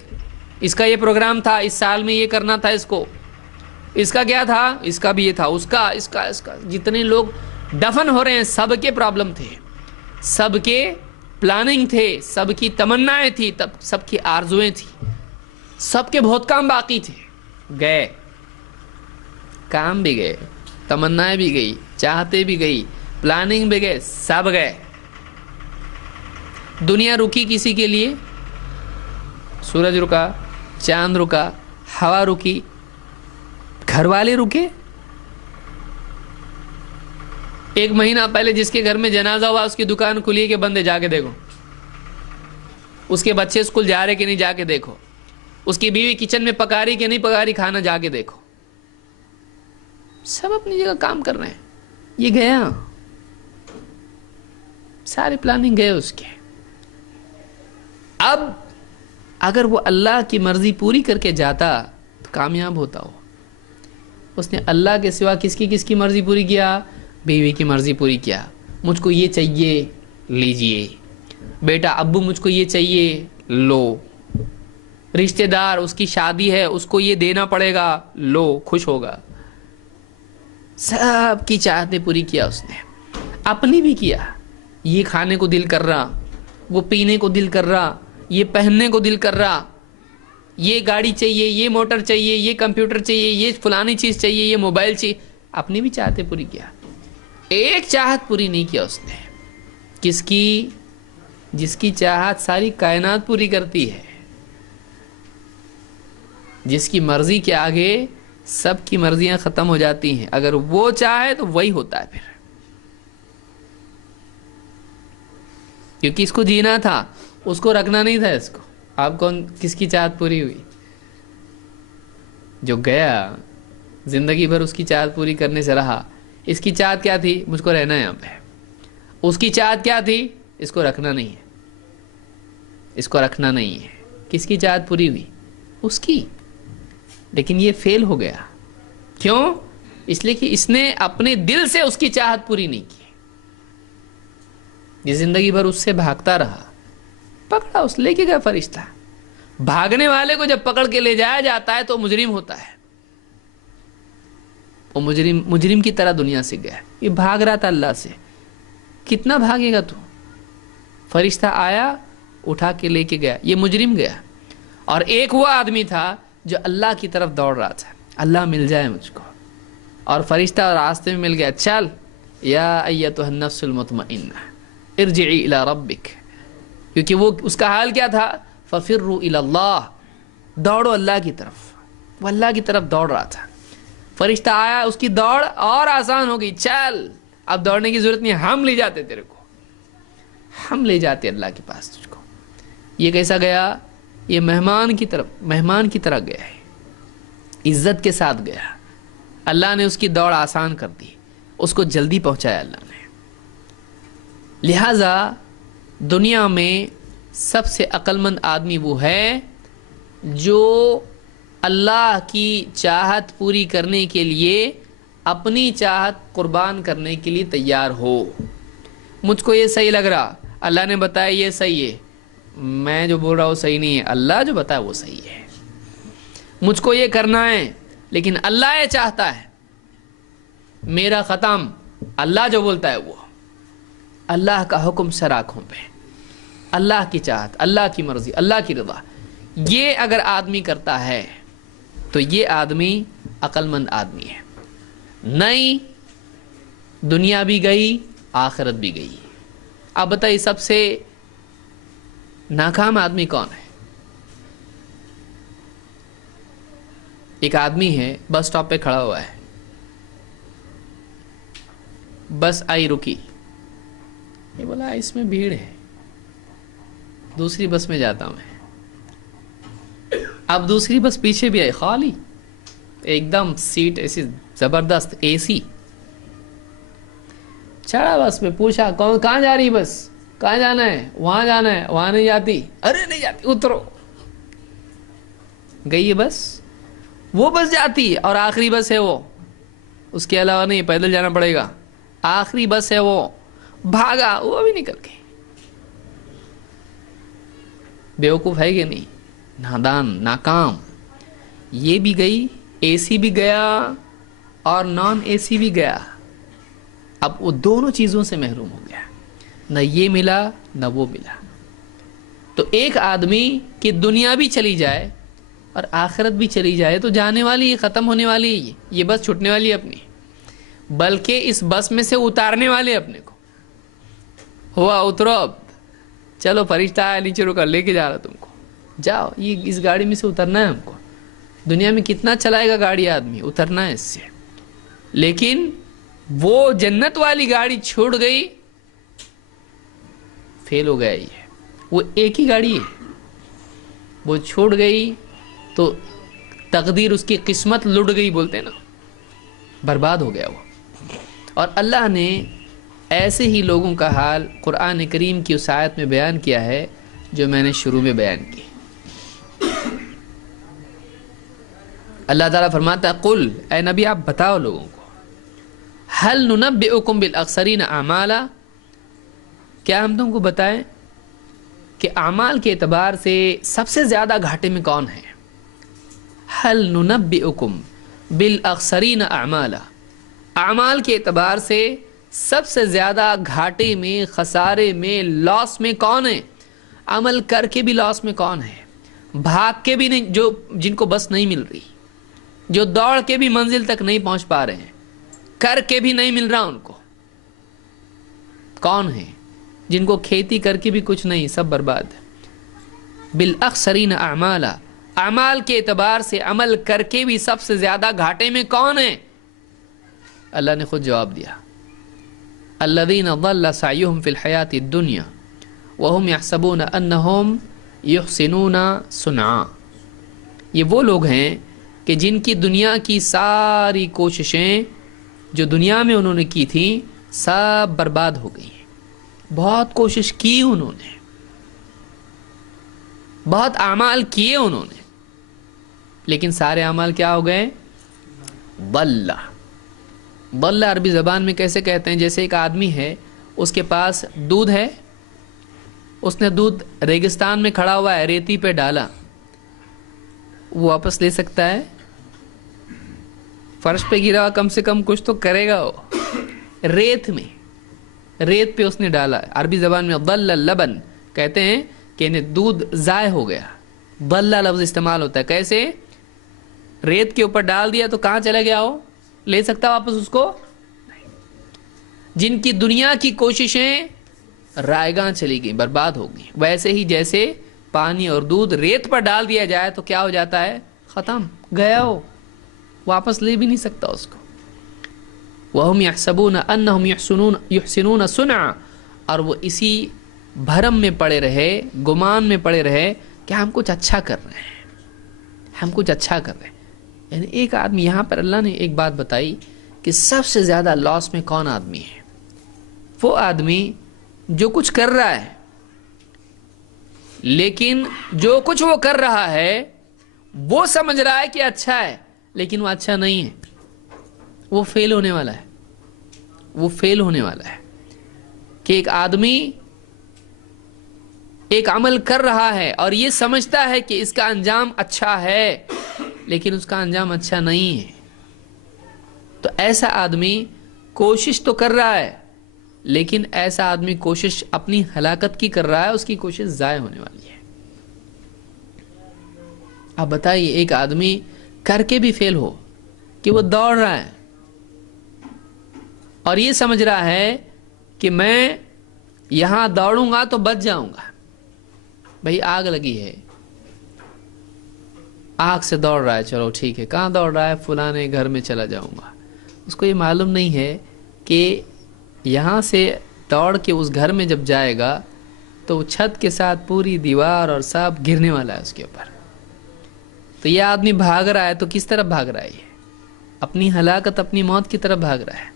اس کا یہ پروگرام تھا، اس سال میں یہ کرنا تھا، اس کا کیا تھا، اس کا بھی یہ تھا، اس کا جتنے لوگ دفن ہو رہے ہیں، سب کے پرابلم تھے، سب کے پلاننگ تھے، سب کی تمنائیں تھی، سب کی آرزویں تھی، سب کے بہت کام باقی تھے، گئے، کام بھی گئے، تمنائیں بھی گئی، چاہتے بھی گئی، پلاننگ بھی گئے، سب گئے۔ دنیا رکی کسی کے لیے؟ سورج رکا، چاند رکا، ہوا رکی، گھر والے رکے؟ ایک مہینہ پہلے جس کے گھر میں جنازہ ہوا اس کی دکان کھلی کہ بندے جا کے دیکھو، اس کے بچے اسکول جا رہے کہ نہیں جا کے دیکھو، اس کی بیوی کچن میں پکا رہی کہ نہیں پکا رہی کھانا، جا کے دیکھو۔ سب اپنی جگہ کام کر رہے ہیں، یہ گیا، سارے پلاننگ گئے اس کے۔ اب اگر وہ اللہ کی مرضی پوری کر کے جاتا تو کامیاب ہوتا ہو۔ اس نے اللہ کے سوا کس کی مرضی پوری کیا؟ بیوی کی مرضی پوری کیا، مجھ کو یہ چاہیے لیجئے، بیٹا ابو مجھ کو یہ چاہیے لو، رشتہ دار اس کی شادی ہے اس کو یہ دینا پڑے گا، لو، خوش ہوگا۔ سب کی چاہتیں پوری کیا اس نے، اپنی بھی کیا، یہ کھانے کو دل کر رہا، وہ پینے کو دل کر رہا، یہ پہننے کو دل کر رہا، یہ گاڑی چاہیے، یہ موٹر چاہیے، یہ کمپیوٹر چاہیے، یہ فلانی چیز چاہیے، یہ موبائل چاہیے، اپنی بھی چاہتیں پوری کیا۔ ایک چاہت پوری نہیں کیا اس نے، کس کی؟ جس کی چاہت ساری کائنات پوری کرتی ہے، جس کی مرضی کے آگے سب کی مرضیاں ختم ہو جاتی ہیں، اگر وہ چاہے تو وہی ہوتا ہے پھر، کیونکہ اس کو جینا تھا، اس کو رکھنا نہیں تھا اس کو۔ آپ کون کس کی چاہت پوری ہوئی؟ جو گیا زندگی بھر اس کی چاہت پوری کرنے سے رہا۔ اس کی چاہت کیا تھی؟ مجھ کو رہنا ہے یہاں پہ۔ اس کی چاہت کیا تھی؟ اس کو رکھنا نہیں ہے، اس کو رکھنا نہیں ہے۔ کس کی چاہت پوری ہوئی؟ اس کی۔ لیکن یہ فیل ہو گیا، کیوں؟ اس لیے کہ اس نے اپنے دل سے اس کی چاہت پوری نہیں کی، یہ زندگی بھر اس سے بھاگتا رہا، پکڑا اس لے کے گیا فرشتہ۔ بھاگنے والے کو جب پکڑ کے لے جایا جاتا ہے تو مجرم ہوتا ہے، وہ مجرم کی طرح دنیا سے گیا، یہ بھاگ رہا تھا اللہ سے، کتنا بھاگے گا تو؟ فرشتہ آیا اٹھا کے لے کے گیا، یہ مجرم گیا۔ اور ایک وہ آدمی تھا جو اللہ کی طرف دوڑ رہا تھا، اللہ مل جائے مجھ کو، اور فرشتہ راستے میں مل گیا، چل یا ایتھا النفس المطمئنہ ارجعی الی ربک، کیونکہ وہ اس کا حال کیا تھا؟ ففروا الی اللہ، دوڑو اللہ کی طرف، وہ اللہ کی طرف دوڑ رہا تھا۔ فرشتہ آیا، اس کی دوڑ اور آسان ہو گئی، چل اب دوڑنے کی ضرورت نہیں، ہم لے جاتے تیرے کو، ہم لے جاتے اللہ کے پاس تجھ کو۔ یہ کیسا گیا؟ یہ مہمان کی طرح گیا ہے، عزت کے ساتھ گیا، اللہ نے اس کی دوڑ آسان کر دی، اس کو جلدی پہنچایا اللہ نے۔ لہذا دنیا میں سب سے عقل مند آدمی وہ ہے جو اللہ کی چاہت پوری کرنے کے لیے اپنی چاہت قربان کرنے کے لیے تیار ہو۔ مجھ کو یہ صحیح لگ رہا، اللہ نے بتایا یہ صحیح ہے، میں جو بول رہا ہوں صحیح نہیں ہے، اللہ جو بتایا وہ صحیح ہے۔ مجھ کو یہ کرنا ہے لیکن اللہ یہ چاہتا ہے، میرا ختم، اللہ جو بولتا ہے وہ، اللہ کا حکم سر آنکھوں پہ، اللہ کی چاہت، اللہ کی مرضی، اللہ کی رضا، یہ اگر آدمی کرتا ہے تو یہ آدمی عقل مند آدمی ہے۔ نہیں، دنیا بھی گئی، آخرت بھی گئی۔ اب بتائیے سب سے ناکام آدمی کون ہے؟ ایک آدمی ہے بس سٹاپ پہ کھڑا ہوا ہے, بس آئی رکی, یہ بولا اس میں بھیڑ ہے, دوسری بس میں جاتا ہوں میں. اب دوسری بس پیچھے بھی آئی, خالی, ایک دم سیٹ ایسی زبردست اے سی. چڑھا بس میں, پوچھا کون کہاں جا رہی بس, کہاں جانا ہے, وہاں جانا ہے, وہاں نہیں جاتی, ارے نہیں جاتی, اترو. گئی ہے بس, وہ بس جاتی اور آخری بس ہے وہ, اس کے علاوہ نہیں, پیدل جانا پڑے گا, آخری بس ہے وہ. بھاگا, وہ بھی نکل گئی. بیوقوف ہے کہ نہیں, نادان, ناکام. یہ بھی گئی, اے سی بھی گیا اور نان اے سی بھی گیا. اب وہ دونوں چیزوں سے محروم ہو گیا, نہ یہ ملا نہ وہ ملا. تو ایک آدمی کی دنیا بھی چلی جائے اور آخرت بھی چلی جائے تو جانے والی ہے, ختم ہونے والی ہے, یہ بس چھوٹنے والی ہے اپنی, بلکہ اس بس میں سے اتارنے والے اپنے کو. ہوا اترو, اب چلو فرشتہ آیا نیچے رکا, لے کے جا رہا تم کو, جاؤ, یہ اس گاڑی میں سے اترنا ہے ہم کو. دنیا میں کتنا چلائے گا گاڑی آدمی, اترنا ہے اس سے. لیکن وہ جنت والی گاڑی چھوڑ گئی, فیل ہو گیا. یہ وہ ایک ہی گاڑی ہے, وہ چھوڑ گئی تو تقدیر, اس کی قسمت لٹ گئی بولتے ہیں نا, برباد ہو گیا وہ. اور اللہ نے ایسے ہی لوگوں کا حال قرآن کریم کی اس آیت میں بیان کیا ہے جو میں نے شروع میں بیان کی. اللہ تعالیٰ فرماتا ہے, قل, اے نبی آپ بتاؤ لوگوں کو, هل ننبئکم بالاخسرین اعمالا, کیا ہم تم کو بتائیں کہ اعمال کے اعتبار سے سب سے زیادہ گھاٹے میں کون ہے. هل ننبئکم بالاخسرین اعمالا, اعمال کے اعتبار سے سب سے زیادہ گھاٹے میں, خسارے میں, لاس میں کون ہے. عمل کر کے بھی لاس میں کون ہے, بھاگ کے بھی نہیں, جو جن کو بس نہیں مل رہی, جو دوڑ کے بھی منزل تک نہیں پہنچ پا رہے ہیں, کر کے بھی نہیں مل رہا ان کو, کون ہے. جن کو کھیتی کر کے بھی کچھ نہیں, سب برباد. بالاخسرین اعمالا, اعمال کے اعتبار سے عمل کر کے بھی سب سے زیادہ گھاٹے میں کون ہے. اللہ نے خود جواب دیا, الذین ضل سعیہم فی الحیاۃ الدنیا وہم یحسبون انہم یحسنون صنعا. یہ وہ لوگ ہیں کہ جن کی دنیا کی ساری کوششیں جو دنیا میں انہوں نے کی تھیں سب برباد ہو گئی ہیں. بہت کوشش کی انہوں نے, بہت اعمال کیے انہوں نے, لیکن سارے اعمال کیا ہو گئے, ضل. ضل عربی زبان میں کیسے کہتے ہیں, جیسے ایک آدمی ہے, اس کے پاس دودھ ہے, اس نے دودھ ریگستان میں کھڑا ہوا ہے, ریتی پہ ڈالا, وہ واپس لے سکتا ہے؟ فرش پہ گرا, کم سے کم کچھ تو کرے گا وہ. ریت میں, ریت پہ اس نے ڈالا. عربی زبان میں ضل اللبن کہتے ہیں کہ دودھ ضائع ہو گیا. ضل لفظ استعمال ہوتا ہے, کیسے, ریت کے اوپر ڈال دیا تو کہاں چلا گیا, وہ لے سکتا واپس اس کو. جن کی دنیا کی کوششیں رائگاں چلی گئی, برباد ہو گئی, ویسے ہی جیسے پانی اور دودھ ریت پر ڈال دیا جائے تو کیا ہو جاتا ہے, ختم, گیا ہو, واپس لے بھی نہیں سکتا اس کو. وَهُمْ يَحْسَبُونَ أَنَّهُمْ يُحْسِنُونَ صُنْعًا, اور وہ اسی بھرم میں پڑے رہے, گمان میں پڑے رہے کہ ہم کچھ اچھا کر رہے ہیں, ہم کچھ اچھا کر رہے ہیں. یعنی ایک آدمی, یہاں پر اللہ نے ایک بات بتائی کہ سب سے زیادہ لاس میں کون آدمی ہے. وہ آدمی جو کچھ کر رہا ہے, لیکن جو کچھ وہ کر رہا ہے وہ سمجھ رہا ہے کہ اچھا ہے, لیکن وہ اچھا نہیں ہے, وہ فیل ہونے والا ہے. وہ فیل ہونے والا ہے کہ ایک آدمی ایک عمل کر رہا ہے اور یہ سمجھتا ہے کہ اس کا انجام اچھا ہے, لیکن اس کا انجام اچھا نہیں ہے. تو ایسا آدمی کوشش تو کر رہا ہے, لیکن ایسا آدمی کوشش اپنی ہلاکت کی کر رہا ہے, اس کی کوشش ضائع ہونے والی ہے. اب بتائیے, ایک آدمی کر کے بھی فیل ہو کہ وہ دوڑ رہا ہے اور یہ سمجھ رہا ہے کہ میں یہاں دوڑوں گا تو بچ جاؤں گا. بھئی آگ لگی ہے, آنکھ سے دوڑ رہا ہے، چلو ٹھیک ہے، کہاں دوڑ رہا ہے؟ فلانے گھر میں چلا جاؤں گا. اس کو یہ معلوم نہیں ہے کہ یہاں سے دوڑ کے اس گھر میں جب جائے گا تو وہ چھت کے ساتھ پوری دیوار اور سب گرنے والا ہے اس کے اوپر. تو یہ آدمی بھاگ رہا ہے تو کس طرف بھاگ رہا ہے؟ یہ اپنی ہلاکت، اپنی موت کی طرف بھاگ رہا ہے.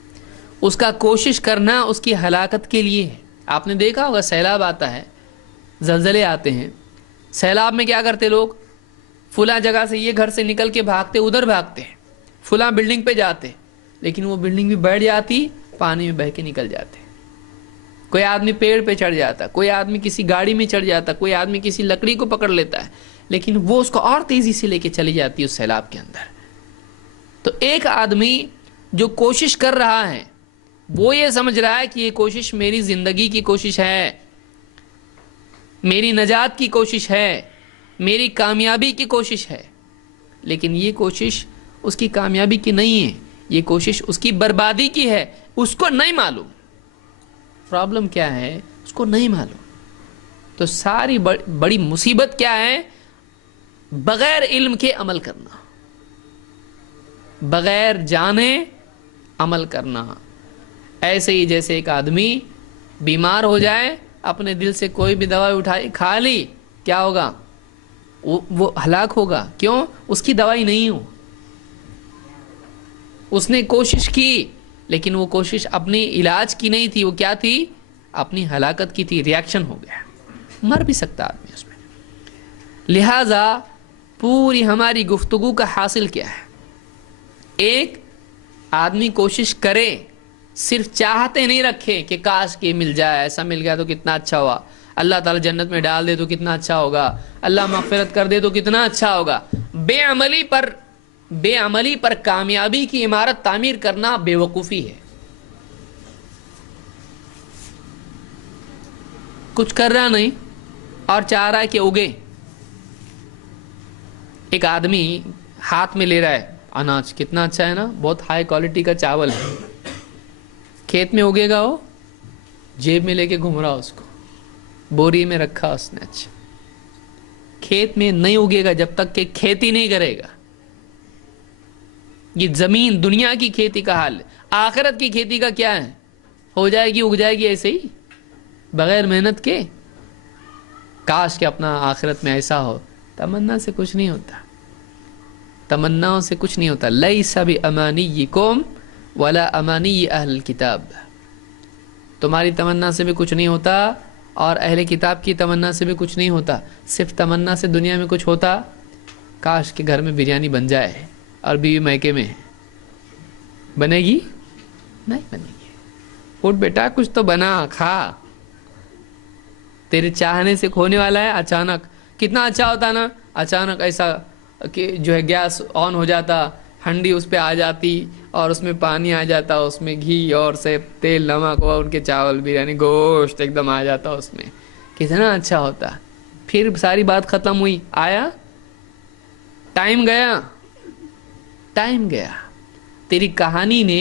اس کا کوشش کرنا اس کی ہلاکت کے لیے ہے. آپ نے دیکھا ہوگا سیلاب آتا ہے، زلزلے آتے ہیں، سیلاب میں کیا کرتے لوگ؟ فلاں جگہ سے یہ گھر سے نکل کے بھاگتے، ادھر بھاگتے ہیں، فلاں بلڈنگ پہ جاتے، لیکن وہ بلڈنگ بھی بیٹھ جاتی، پانی میں بہہ کے نکل جاتے. کوئی آدمی پیڑ پہ چڑھ جاتا، کوئی آدمی کسی گاڑی میں چڑھ جاتا، کوئی آدمی کسی لکڑی کو پکڑ لیتا ہے، لیکن وہ اس کو اور تیزی سے لے کے چلی جاتی ہے اس سیلاب کے اندر. تو ایک آدمی جو کوشش کر رہا ہے وہ یہ سمجھ رہا ہے کہ یہ کوشش میری زندگی کی کوشش ہے، میری نجات کی کوشش ہے، میری کامیابی کی کوشش ہے، لیکن یہ کوشش اس کی کامیابی کی نہیں ہے، یہ کوشش اس کی بربادی کی ہے. اس کو نہیں معلوم پرابلم کیا ہے، اس کو نہیں معلوم. تو ساری بڑی مصیبت کیا ہے؟ بغیر علم کے عمل کرنا، بغیر جانے عمل کرنا. ایسے ہی جیسے ایک آدمی بیمار ہو جائے، اپنے دل سے کوئی بھی دوائی اٹھائی کھا لی، کیا ہوگا؟ وہ ہلاک ہوگا. کیوں؟ اس کی دوائی نہیں ہو. اس نے کوشش کی لیکن وہ کوشش اپنی علاج کی نہیں تھی، وہ کیا تھی؟ اپنی ہلاکت کی تھی. ریاکشن ہو گیا، مر بھی سکتا آدمی اس میں. لہذا پوری ہماری گفتگو کا حاصل کیا ہے؟ ایک آدمی کوشش کرے، صرف چاہتے نہیں رکھے کہ کاش کہ مل جائے، ایسا مل گیا تو کتنا اچھا ہوا، اللہ تعالی جنت میں ڈال دے تو کتنا اچھا ہوگا، اللہ مغفرت کر دے تو کتنا اچھا ہوگا. بے عملی پر کامیابی کی عمارت تعمیر کرنا بے وقوفی ہے. کچھ کر رہا نہیں اور چاہ رہا ہے کہ اگے. ایک آدمی ہاتھ میں لے رہا ہے اناج، کتنا اچھا ہے نا، بہت ہائی کوالٹی کا چاول ہے، کھیت میں اگے گا، وہ جیب میں لے کے گھوم رہا، اس کو بوری میں رکھا اس نے. اچھا، کھیت میں نہیں اگے گا جب تک کہ کھیتی نہیں کرے گا. یہ زمین دنیا کی کھیتی کا حال ہے. آخرت کی کھیتی کا کیا ہے؟ ہو جائے گی، اگ جائے گی ایسے ہی بغیر محنت کے. کاش کہ اپنا آخرت میں ایسا ہو. تمنا سے کچھ نہیں ہوتا، تمناؤں سے کچھ نہیں ہوتا. لیس بامانیکم ولا امانی اہل الکتاب. تمہاری تمنا سے بھی کچھ نہیں ہوتا اور اہل کتاب کی تمنا سے بھی کچھ نہیں ہوتا. صرف تمنا سے دنیا میں کچھ ہوتا، کاش کہ گھر میں بریانی بن جائے اور بیوی میکے میں. بنے گی؟ نہیں بنے گی. اٹھ بیٹا کچھ تو بنا، کھا. تیرے چاہنے سے کھونے والا ہے. اچانک کتنا اچھا ہوتا نا، اچانک ایسا کہ جو ہے گیس آن ہو جاتا، ہنڈی اس پہ آ جاتی اور اس میں پانی آ جاتا، اس میں گھی اور سے تیل نمک اور ان کے چاول بریانی گوشت ایک دم آ جاتا اس میں. کتنا اچھا ہوتا. پھر ساری بات ختم ہوئی، آیا ٹائم گیا، ٹائم گیا. تیری کہانی نے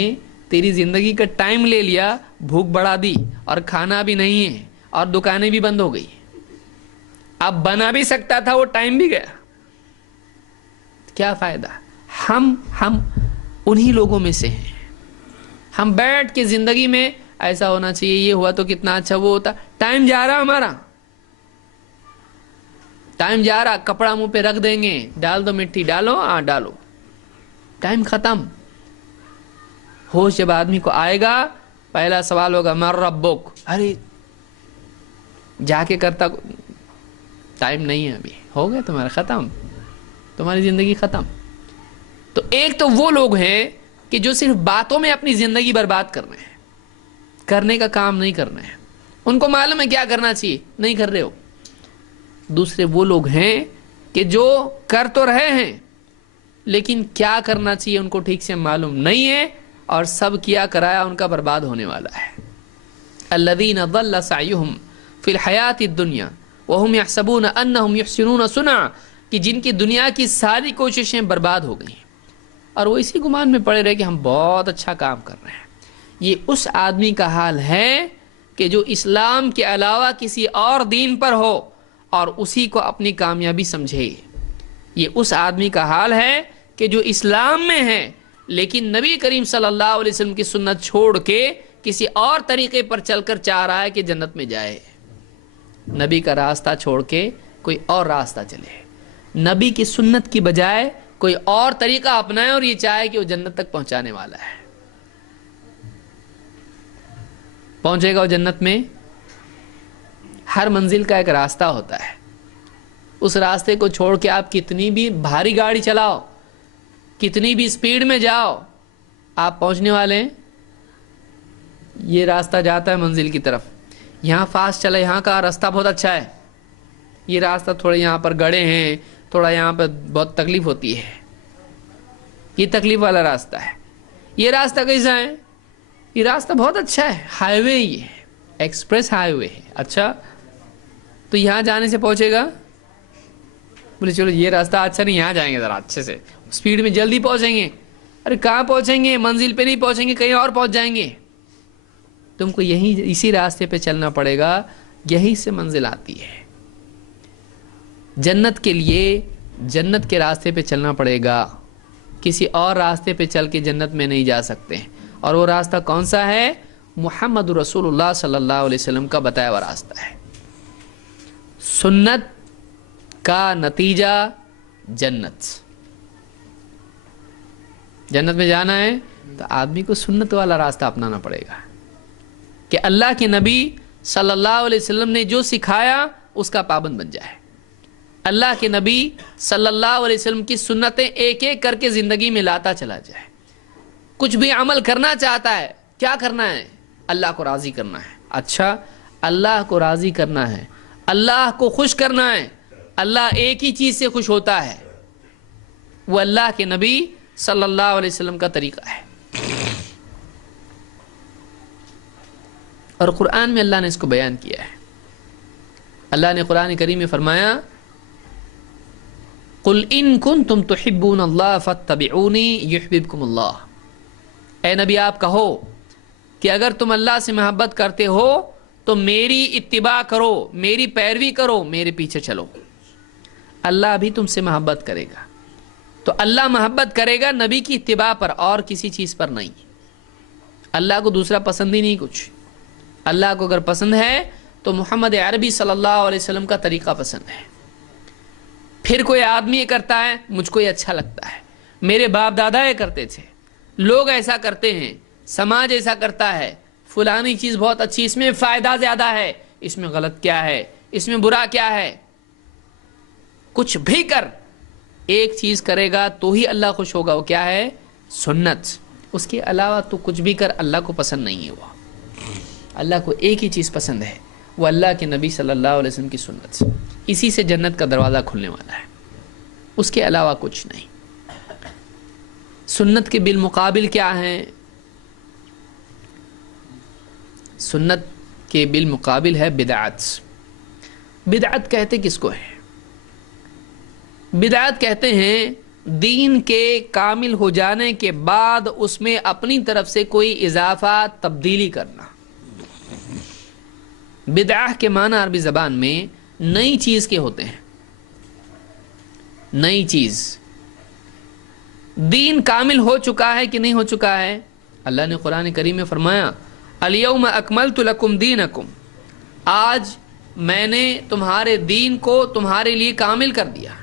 تیری زندگی کا ٹائم لے لیا، بھوک بڑھا دی اور کھانا بھی نہیں ہے اور دکانیں بھی بند ہو گئی. اب بنا بھی سکتا تھا، وہ ٹائم بھی گیا. کیا فائدہ؟ ہم انہی لوگوں میں سے ہیں. ہم بیٹھ کے زندگی میں ایسا ہونا چاہیے، یہ ہوا تو کتنا اچھا، وہ ہوتا. ٹائم جا رہا ہمارا، ٹائم جا رہا. کپڑا منہ پہ رکھ دیں گے، ڈال دو مٹی، ڈالو، ہاں ڈالو، ٹائم ختم. ہوش جب آدمی کو آئے گا، پہلا سوال ہوگا من ربک. ارے جا کے کرتا، ٹائم نہیں ہے ابھی، ہو گیا تمہارا، ختم، تمہاری زندگی ختم. تو ایک تو وہ لوگ ہیں کہ جو صرف باتوں میں اپنی زندگی برباد کر رہے ہیں، کرنے کا کام نہیں کر رہے ہیں. ان کو معلوم ہے کیا کرنا چاہیے، نہیں کر رہے ہو. دوسرے وہ لوگ ہیں کہ جو کر تو رہے ہیں لیکن کیا کرنا چاہیے ان کو ٹھیک سے معلوم نہیں ہے، اور سب کیا کرایا ان کا برباد ہونے والا ہے. الذین ضل سعیہم فی الحیات الدنیا وہم یحسبون انہم یحسنون صنعا، کہ جن کی دنیا کی ساری کوششیں برباد ہو گئی اور وہ اسی گمان میں پڑے رہے کہ ہم بہت اچھا کام کر رہے ہیں. یہ اس آدمی کا حال ہے کہ جو اسلام کے علاوہ کسی اور دین پر ہو اور اسی کو اپنی کامیابی سمجھے. یہ اس آدمی کا حال ہے کہ جو اسلام میں ہے لیکن نبی کریم صلی اللہ علیہ وسلم کی سنت چھوڑ کے کسی اور طریقے پر چل کر چاہ رہا ہے کہ جنت میں جائے. نبی کا راستہ چھوڑ کے کوئی اور راستہ چلے, نبی کی سنت کی بجائے کوئی اور طریقہ اپنائے اور یہ چاہے کہ وہ جنت تک پہنچانے والا ہے. پہنچے گا وہ جنت میں؟ ہر منزل کا ایک راستہ ہوتا ہے. اس راستے کو چھوڑ کے آپ کتنی بھی بھاری گاڑی چلاؤ, کتنی بھی سپیڈ میں جاؤ, آپ پہنچنے والے ہیں. یہ راستہ جاتا ہے منزل کی طرف, یہاں فاسٹ چلا, یہاں کا راستہ بہت اچھا ہے, یہ راستہ تھوڑے یہاں پر گڑھے ہیں, تھوڑا یہاں پر بہت تکلیف ہوتی ہے, یہ تکلیف والا راستہ ہے. یہ راستہ کیسا ہے؟ یہ راستہ بہت اچھا ہے, ہائی وے, یہ ایکسپریس ہائی وے ہے. اچھا, تو یہاں جانے سے پہنچے گا؟ بولے چلو یہ راستہ اچھا نہیں, یہاں جائیں گے ذرا اچھے سے, اسپیڈ میں جلدی پہنچیں گے. ارے کہاں پہنچیں گے؟ منزل پہ نہیں پہنچیں گے, کہیں اور پہنچ جائیں گے. تم کو اسی راستے پہ چلنا پڑے گا, یہی سے منزل آتی ہے. جنت کے لیے جنت کے راستے پہ چلنا پڑے گا, کسی اور راستے پہ چل کے جنت میں نہیں جا سکتے. اور وہ راستہ کون سا ہے؟ محمد رسول اللہ صلی اللہ علیہ وسلم کا بتایا ہوا راستہ ہے. سنت کا نتیجہ جنت. جنت میں جانا ہے تو آدمی کو سنت والا راستہ اپنانا پڑے گا کہ اللہ کے نبی صلی اللہ علیہ وسلم نے جو سکھایا اس کا پابند بن جائے. اللہ کے نبی صلی اللہ علیہ وسلم کی سنتیں ایک ایک کر کے زندگی میں لاتا چلا جائے. کچھ بھی عمل کرنا چاہتا ہے, کیا کرنا ہے؟ اللہ کو راضی کرنا ہے. اچھا, اللہ کو راضی کرنا ہے, اللہ کو خوش کرنا ہے. اللہ ایک ہی چیز سے خوش ہوتا ہے, وہ اللہ کے نبی صلی اللہ علیہ وسلم کا طریقہ ہے. اور قرآن میں اللہ نے اس کو بیان کیا ہے. اللہ نے قرآن کریم میں فرمایا, قل ان کنتم تحبون اللہ فاتبعونی یحببکم اللہ. اے نبی آپ کہو کہ اگر تم اللہ سے محبت کرتے ہو تو میری اتباع کرو, میری پیروی کرو, میرے پیچھے چلو. اللہ بھی تم سے محبت کرے گا. تو اللہ محبت کرے گا نبی کی اتباع پر اور کسی چیز پر نہیں. اللہ کو دوسرا پسند ہی نہیں کچھ. اللہ کو اگر پسند ہے تو محمد عربی صلی اللہ علیہ وسلم کا طریقہ پسند ہے. پھر کوئی آدمی یہ کرتا ہے, مجھ کو یہ اچھا لگتا ہے, میرے باپ دادا یہ کرتے تھے, لوگ ایسا کرتے ہیں, سماج ایسا کرتا ہے, فلانی چیز بہت اچھی, اس میں فائدہ زیادہ ہے, اس میں غلط کیا ہے, اس میں برا کیا ہے. کچھ بھی کر, ایک چیز کرے گا تو ہی اللہ خوش ہوگا, وہ کیا ہے؟ سنت. اس کے علاوہ تو کچھ بھی کر اللہ کو پسند نہیں ہے. وہ اللہ کو ایک ہی چیز پسند ہے, وہ اللہ کے نبی صلی اللہ علیہ وسلم کی سنت. اسی سے جنت کا دروازہ کھلنے والا ہے, اس کے علاوہ کچھ نہیں. سنت کے بالمقابل کیا ہیں؟ سنت کے بالمقابل ہے بدعت. بدعت کہتے کس کو ہے؟ بدعت کہتے ہیں دین کے کامل ہو جانے کے بعد اس میں اپنی طرف سے کوئی اضافہ تبدیلی کرنا. بدعہ کے معنی عربی زبان میں نئی چیز کے ہوتے ہیں. نئی چیز. دین کامل ہو چکا ہے کہ نہیں ہو چکا ہے؟ اللہ نے قرآن کریم میں فرمایا, الیوم اکملت لکم دینکم, آج میں نے تمہارے دین کو تمہارے لیے کامل کر دیا.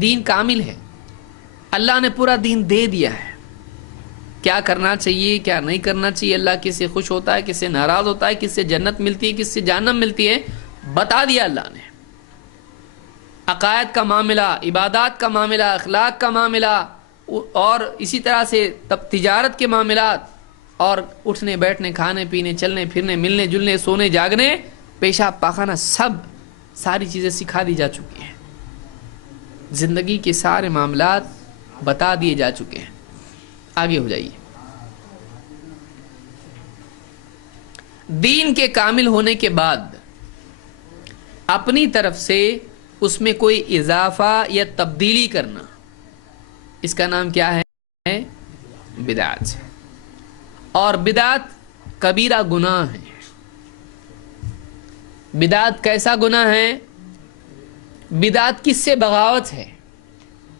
دین کامل ہے, اللہ نے پورا دین دے دیا ہے. کیا کرنا چاہیے, کیا نہیں کرنا چاہیے, اللہ کس سے خوش ہوتا ہے, کس سے ناراض ہوتا ہے, کس سے جنت ملتی ہے, کس سے جہنم ملتی ہے, بتا دیا اللہ نے. عقائد کا معاملہ, عبادات کا معاملہ, اخلاق کا معاملہ, اور اسی طرح سے تجارت کے معاملات, اور اٹھنے بیٹھنے, کھانے پینے, چلنے پھرنے, ملنے جلنے, سونے جاگنے, پیشاب پاخانہ, ساری چیزیں سکھا دی جا چکی ہیں. زندگی کے سارے معاملات بتا دیے جا چکے ہیں. آگے ہو جائیے. دین کے کامل ہونے کے بعد اپنی طرف سے اس میں کوئی اضافہ یا تبدیلی کرنا, اس کا نام کیا ہے؟ بدعت. اور بدعت کبیرہ گناہ ہے. بدعت کیسا گناہ ہے؟ بدعت کس سے بغاوت ہے.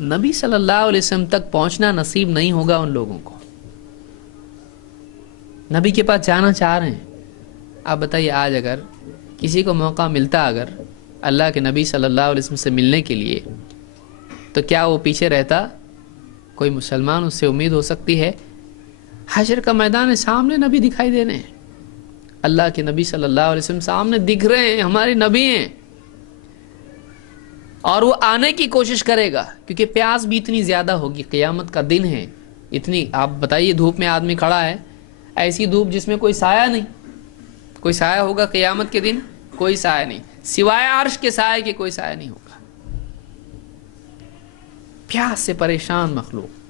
نبی صلی اللہ علیہ وسلم تک پہنچنا نصیب نہیں ہوگا ان لوگوں کو. نبی کے پاس جانا چاہ رہے ہیں. آپ بتائیے آج اگر کسی کو موقع ملتا اگر اللہ کے نبی صلی اللہ علیہ وسلم سے ملنے کے لیے, تو کیا وہ پیچھے رہتا؟ کوئی مسلمان اس سے امید ہو سکتی ہے؟ حشر کا میدان ہے, سامنے نبی دکھائی دے رہے ہیں, اللہ کے نبی صلی اللہ علیہ وسلم سامنے دکھ رہے ہیں, ہمارے نبی ہیں, اور وہ آنے کی کوشش کرے گا کیونکہ پیاس بھی اتنی زیادہ ہوگی. قیامت کا دن ہے, اتنی, آپ بتائیے دھوپ میں آدمی کھڑا ہے, ایسی دھوپ جس میں کوئی سایہ نہیں. کوئی سایہ ہوگا قیامت کے دن؟ کوئی سایہ نہیں, سوائے عرش کے سائے کے کوئی سایہ نہیں ہوگا. پیاس سے پریشان مخلوق,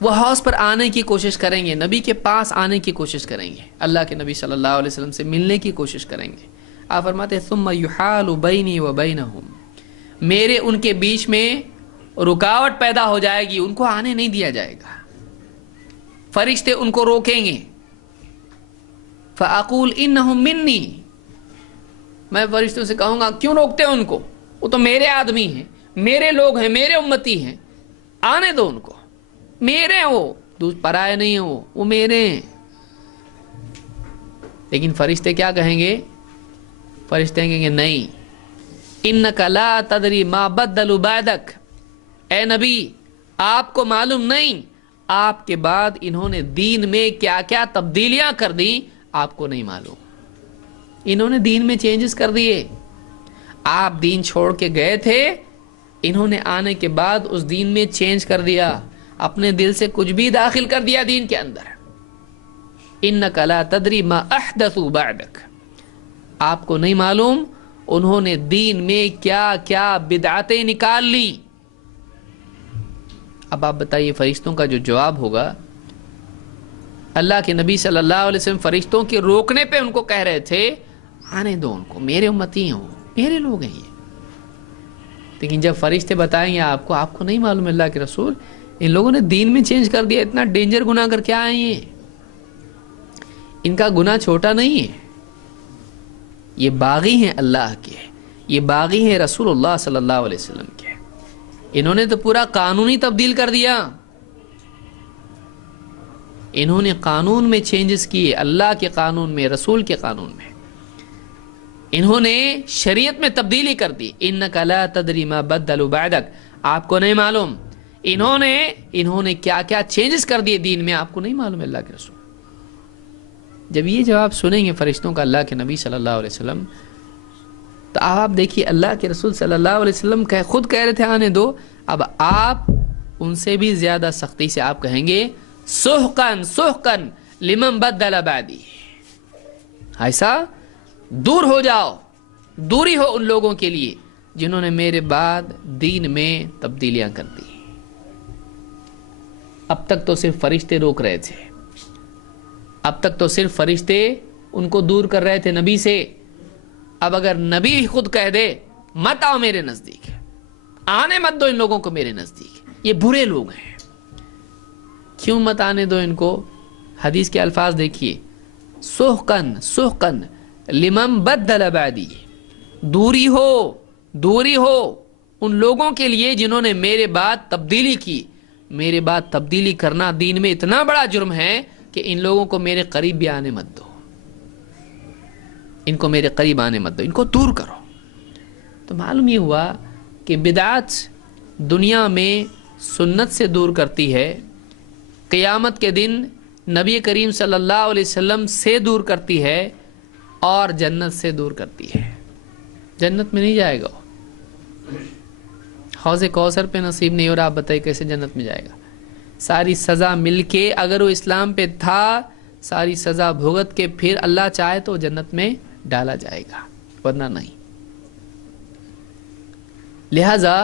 وہ حوض پر آنے کی کوشش کریں گے, نبی کے پاس آنے کی کوشش کریں گے, اللہ کے نبی صلی اللہ علیہ وسلم سے ملنے کی کوشش کریں گے. آپ فرماتے ہیں ثم یحال بینی و بینہم, میرے ان کے بیچ میں رکاوٹ پیدا ہو جائے گی, ان کو آنے نہیں دیا جائے گا. فرشتے ان کو روکیں گے. فاقول انہم منی, میں فرشتوں سے کہوں گا کیوں روکتے ہیں ان کو, وہ تو میرے آدمی ہیں, میرے لوگ ہیں, میرے امتی ہیں, آنے دو ان کو, میرے ہیں وہ, پرائے نہیں ہیں وہ میرے ہیں. لیکن فرشتے کیا کہیں گے؟ فرشتے کہیں گے نہیں, انک لا تدری ما بدلوا بعدک, اے نبی آپ کو معلوم نہیں آپ کے بعد انہوں نے دین میں کیا کیا تبدیلیاں کر دی, آپ کو نہیں معلوم. انہوں نے دین میں چینجز کر دیے. آپ دین چھوڑ کے گئے تھے, انہوں نے آنے کے بعد اس دین میں چینج کر دیا, اپنے دل سے کچھ بھی داخل کر دیا دین کے اندر. انک لا تدری ما احدثوا بعدک, آپ کو نہیں معلوم انہوں نے دین میں کیا کیا بدعتیں نکال لی. اب آپ بتائیے فرشتوں کا جو جواب ہوگا. اللہ کے نبی صلی اللہ علیہ وسلم فرشتوں کے روکنے پہ ان کو کہہ رہے تھے آنے دو ان کو, میرے امتی ہیں, میرے لوگ ہیں یہ. لیکن جب فرشتے بتائیں گے آپ کو نہیں معلوم اللہ کے رسول ان لوگوں نے دین میں چینج کر دیا, اتنا ڈینجر گناہ کر کے آئے ہیں, ان کا گناہ چھوٹا نہیں ہے, یہ باغی ہیں اللہ کے, یہ باغی ہیں رسول اللہ صلی اللہ علیہ وسلم کے. انہوں نے تو پورا قانون ہی تبدیل کر دیا, انہوں نے قانون میں چینجز کیے, اللہ کے قانون میں, رسول کے قانون میں انہوں نے شریعت میں تبدیلی کر دی. انک لا تدری ما بدلوا بعدک, آپ کو نہیں معلوم انہوں نے کیا کیا چینجز کر دیے دین میں, آپ کو نہیں معلوم اللہ کے رسول. جب یہ جواب سنیں گے فرشتوں کا اللہ کے نبی صلی اللہ علیہ وسلم, تو آپ دیکھیے اللہ کے رسول صلی اللہ علیہ وسلم خود کہہ رہے تھے آنے دو, اب آپ ان سے بھی زیادہ سختی سے آپ کہیں گے سحقن سحقن لمن بدل بعدی, ایسا دور ہو جاؤ, دوری ہو ان لوگوں کے لیے جنہوں نے میرے بعد دین میں تبدیلیاں کر دی. اب تک تو صرف فرشتے روک رہے تھے, اب تک تو صرف فرشتے ان کو دور کر رہے تھے نبی سے. اب اگر نبی خود کہہ دے مت آؤ میرے نزدیک, آنے مت دو ان لوگوں کو میرے نزدیک, یہ برے لوگ ہیں, کیوں مت آنے دو ان کو؟ حدیث کے الفاظ دیکھیے, سحقن سحقن لمن بدل بعدی, دوری ہو ان لوگوں کے لیے جنہوں نے میرے بعد تبدیلی کی. میرے بعد تبدیلی کرنا دین میں اتنا بڑا جرم ہے کہ ان لوگوں کو میرے قریب بھی آنے مت دو, ان کو میرے قریب آنے مت دو, ان کو دور کرو. تو معلوم یہ ہوا کہ بدعت دنیا میں سنت سے دور کرتی ہے, قیامت کے دن نبی کریم صلی اللہ علیہ وسلم سے دور کرتی ہے, اور جنت سے دور کرتی ہے. جنت میں نہیں جائے گا, حوض کوثر پہ نصیب نہیں ہو رہا, آپ بتائیے کیسے جنت میں جائے گا؟ ساری سزا مل کے اگر وہ اسلام پہ تھا, ساری سزا بھگت کے پھر اللہ چاہے تو جنت میں ڈالا جائے گا, ورنہ نہیں. لہذا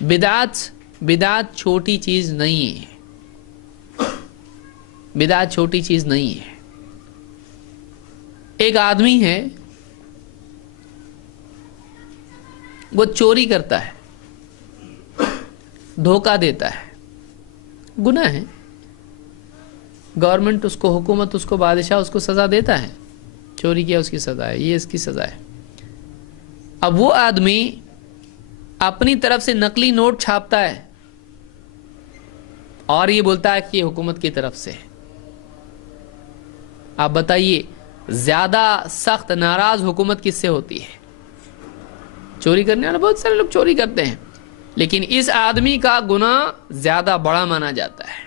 بدعت چھوٹی چیز نہیں ہے, بدعت چھوٹی چیز نہیں ہے. ایک آدمی ہے وہ چوری کرتا ہے, دھوکہ دیتا ہے, گناہ ہے, گورنمنٹ اس کو, حکومت اس کو, بادشاہ اس کو سزا دیتا ہے, چوری کیا اس کی سزا ہے, یہ اس کی سزا ہے. اب وہ آدمی اپنی طرف سے نقلی نوٹ چھاپتا ہے اور یہ بولتا ہے کہ یہ حکومت کی طرف سے. آپ بتائیے زیادہ سخت ناراض حکومت کس سے ہوتی ہے؟ چوری کرنے والے بہت سارے لوگ چوری کرتے ہیں، لیکن اس آدمی کا گناہ زیادہ بڑا مانا جاتا ہے.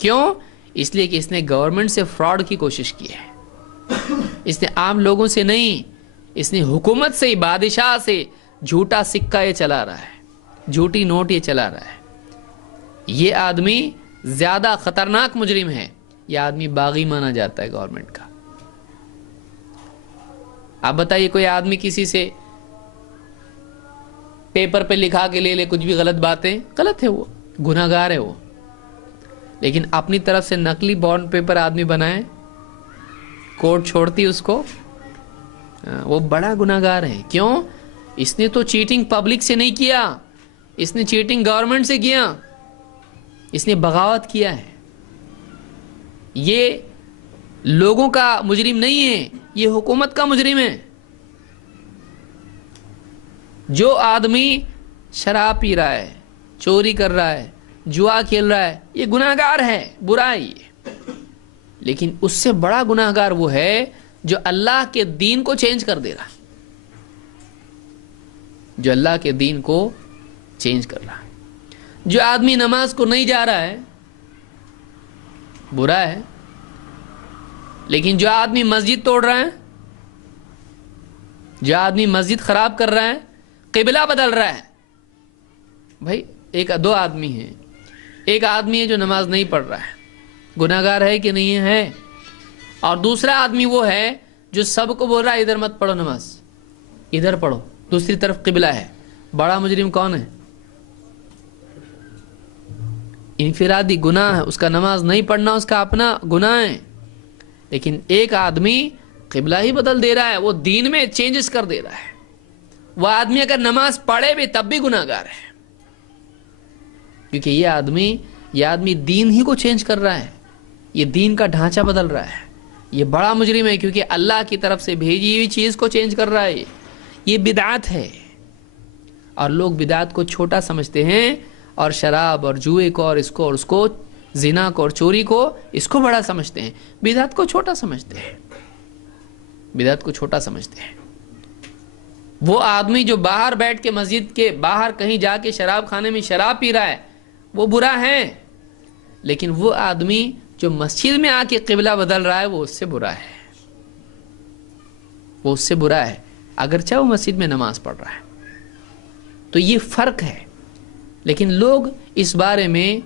کیوں؟ اس لیے کہ اس نے گورنمنٹ سے فراڈ کی کوشش کی ہے. اس نے عام لوگوں سے نہیں، اس نے حکومت سے، بادشاہ سے جھوٹا سکہ یہ چلا رہا ہے، جھوٹی نوٹ یہ چلا رہا ہے. یہ آدمی زیادہ خطرناک مجرم ہے. یہ آدمی باغی مانا جاتا ہے گورنمنٹ کا. آپ بتائیے کوئی آدمی کسی سے پیپر پہ لکھا کے لے لے کچھ بھی غلط باتیں، غلط ہے، وہ گناہ گار ہے وہ. لیکن اپنی طرف سے نقلی بانڈ پیپر آدمی بنائے، کورٹ چھوڑتی اس کو، وہ بڑا گناہ گار ہے. کیوں؟ اس نے تو چیٹنگ پبلک سے نہیں کیا، اس نے چیٹنگ گورنمنٹ سے کیا، اس نے بغاوت کیا ہے. یہ لوگوں کا مجرم نہیں ہے، یہ حکومت کا مجرم ہے. جو آدمی شراب پی رہا ہے، چوری کر رہا ہے، جوا کھیل رہا ہے، یہ گناہ گار ہے، برا ہے یہ. لیکن اس سے بڑا گناہ گار وہ ہے جو اللہ کے دین کو چینج کر دے رہا، جو اللہ کے دین کو چینج کر رہا. جو آدمی نماز کو نہیں جا رہا ہے برا ہے، لیکن جو آدمی مسجد توڑ رہا ہے، جو آدمی مسجد خراب کر رہا ہے، قبلہ بدل رہا ہے. بھائی دو آدمی ہیں، ایک آدمی ہے جو نماز نہیں پڑھ رہا ہے، گناہ گار ہے کہ نہیں ہے، اور دوسرا آدمی وہ ہے جو سب کو بول رہا ہے ادھر مت پڑھو نماز، ادھر پڑھو، دوسری طرف قبلہ ہے. بڑا مجرم کون ہے؟ انفرادی گناہ ہے، اس کا نماز نہیں پڑھنا اس کا اپنا گناہ ہے. لیکن ایک آدمی قبلہ ہی بدل دے رہا ہے، وہ دین میں چینجز کر دے رہا ہے. وہ آدمی اگر نماز پڑھے بھی تب بھی گناہ گار ہے، کیونکہ یہ آدمی دین ہی کو چینج کر رہا ہے، یہ دین کا ڈھانچہ بدل رہا ہے. یہ بڑا مجرم ہے کیونکہ اللہ کی طرف سے بھیجی ہوئی چیز کو چینج کر رہا ہے. یہ بدعت ہے، اور لوگ بدعت کو چھوٹا سمجھتے ہیں، اور شراب اور جوئے کو اور اس کو زنا کو اور چوری کو اس کو بڑا سمجھتے ہیں. بدعت کو چھوٹا سمجھتے ہیں، بدعت کو چھوٹا سمجھتے ہیں. وہ آدمی جو باہر بیٹھ کے مسجد کے باہر کہیں جا کے شراب خانے میں شراب پی رہا ہے وہ برا ہے، لیکن وہ آدمی جو مسجد میں آ کے قبلہ بدل رہا ہے وہ اس سے برا ہے، وہ اس سے برا ہے اگرچہ وہ مسجد میں نماز پڑھ رہا ہے. تو یہ فرق ہے. لیکن لوگ اس بارے میں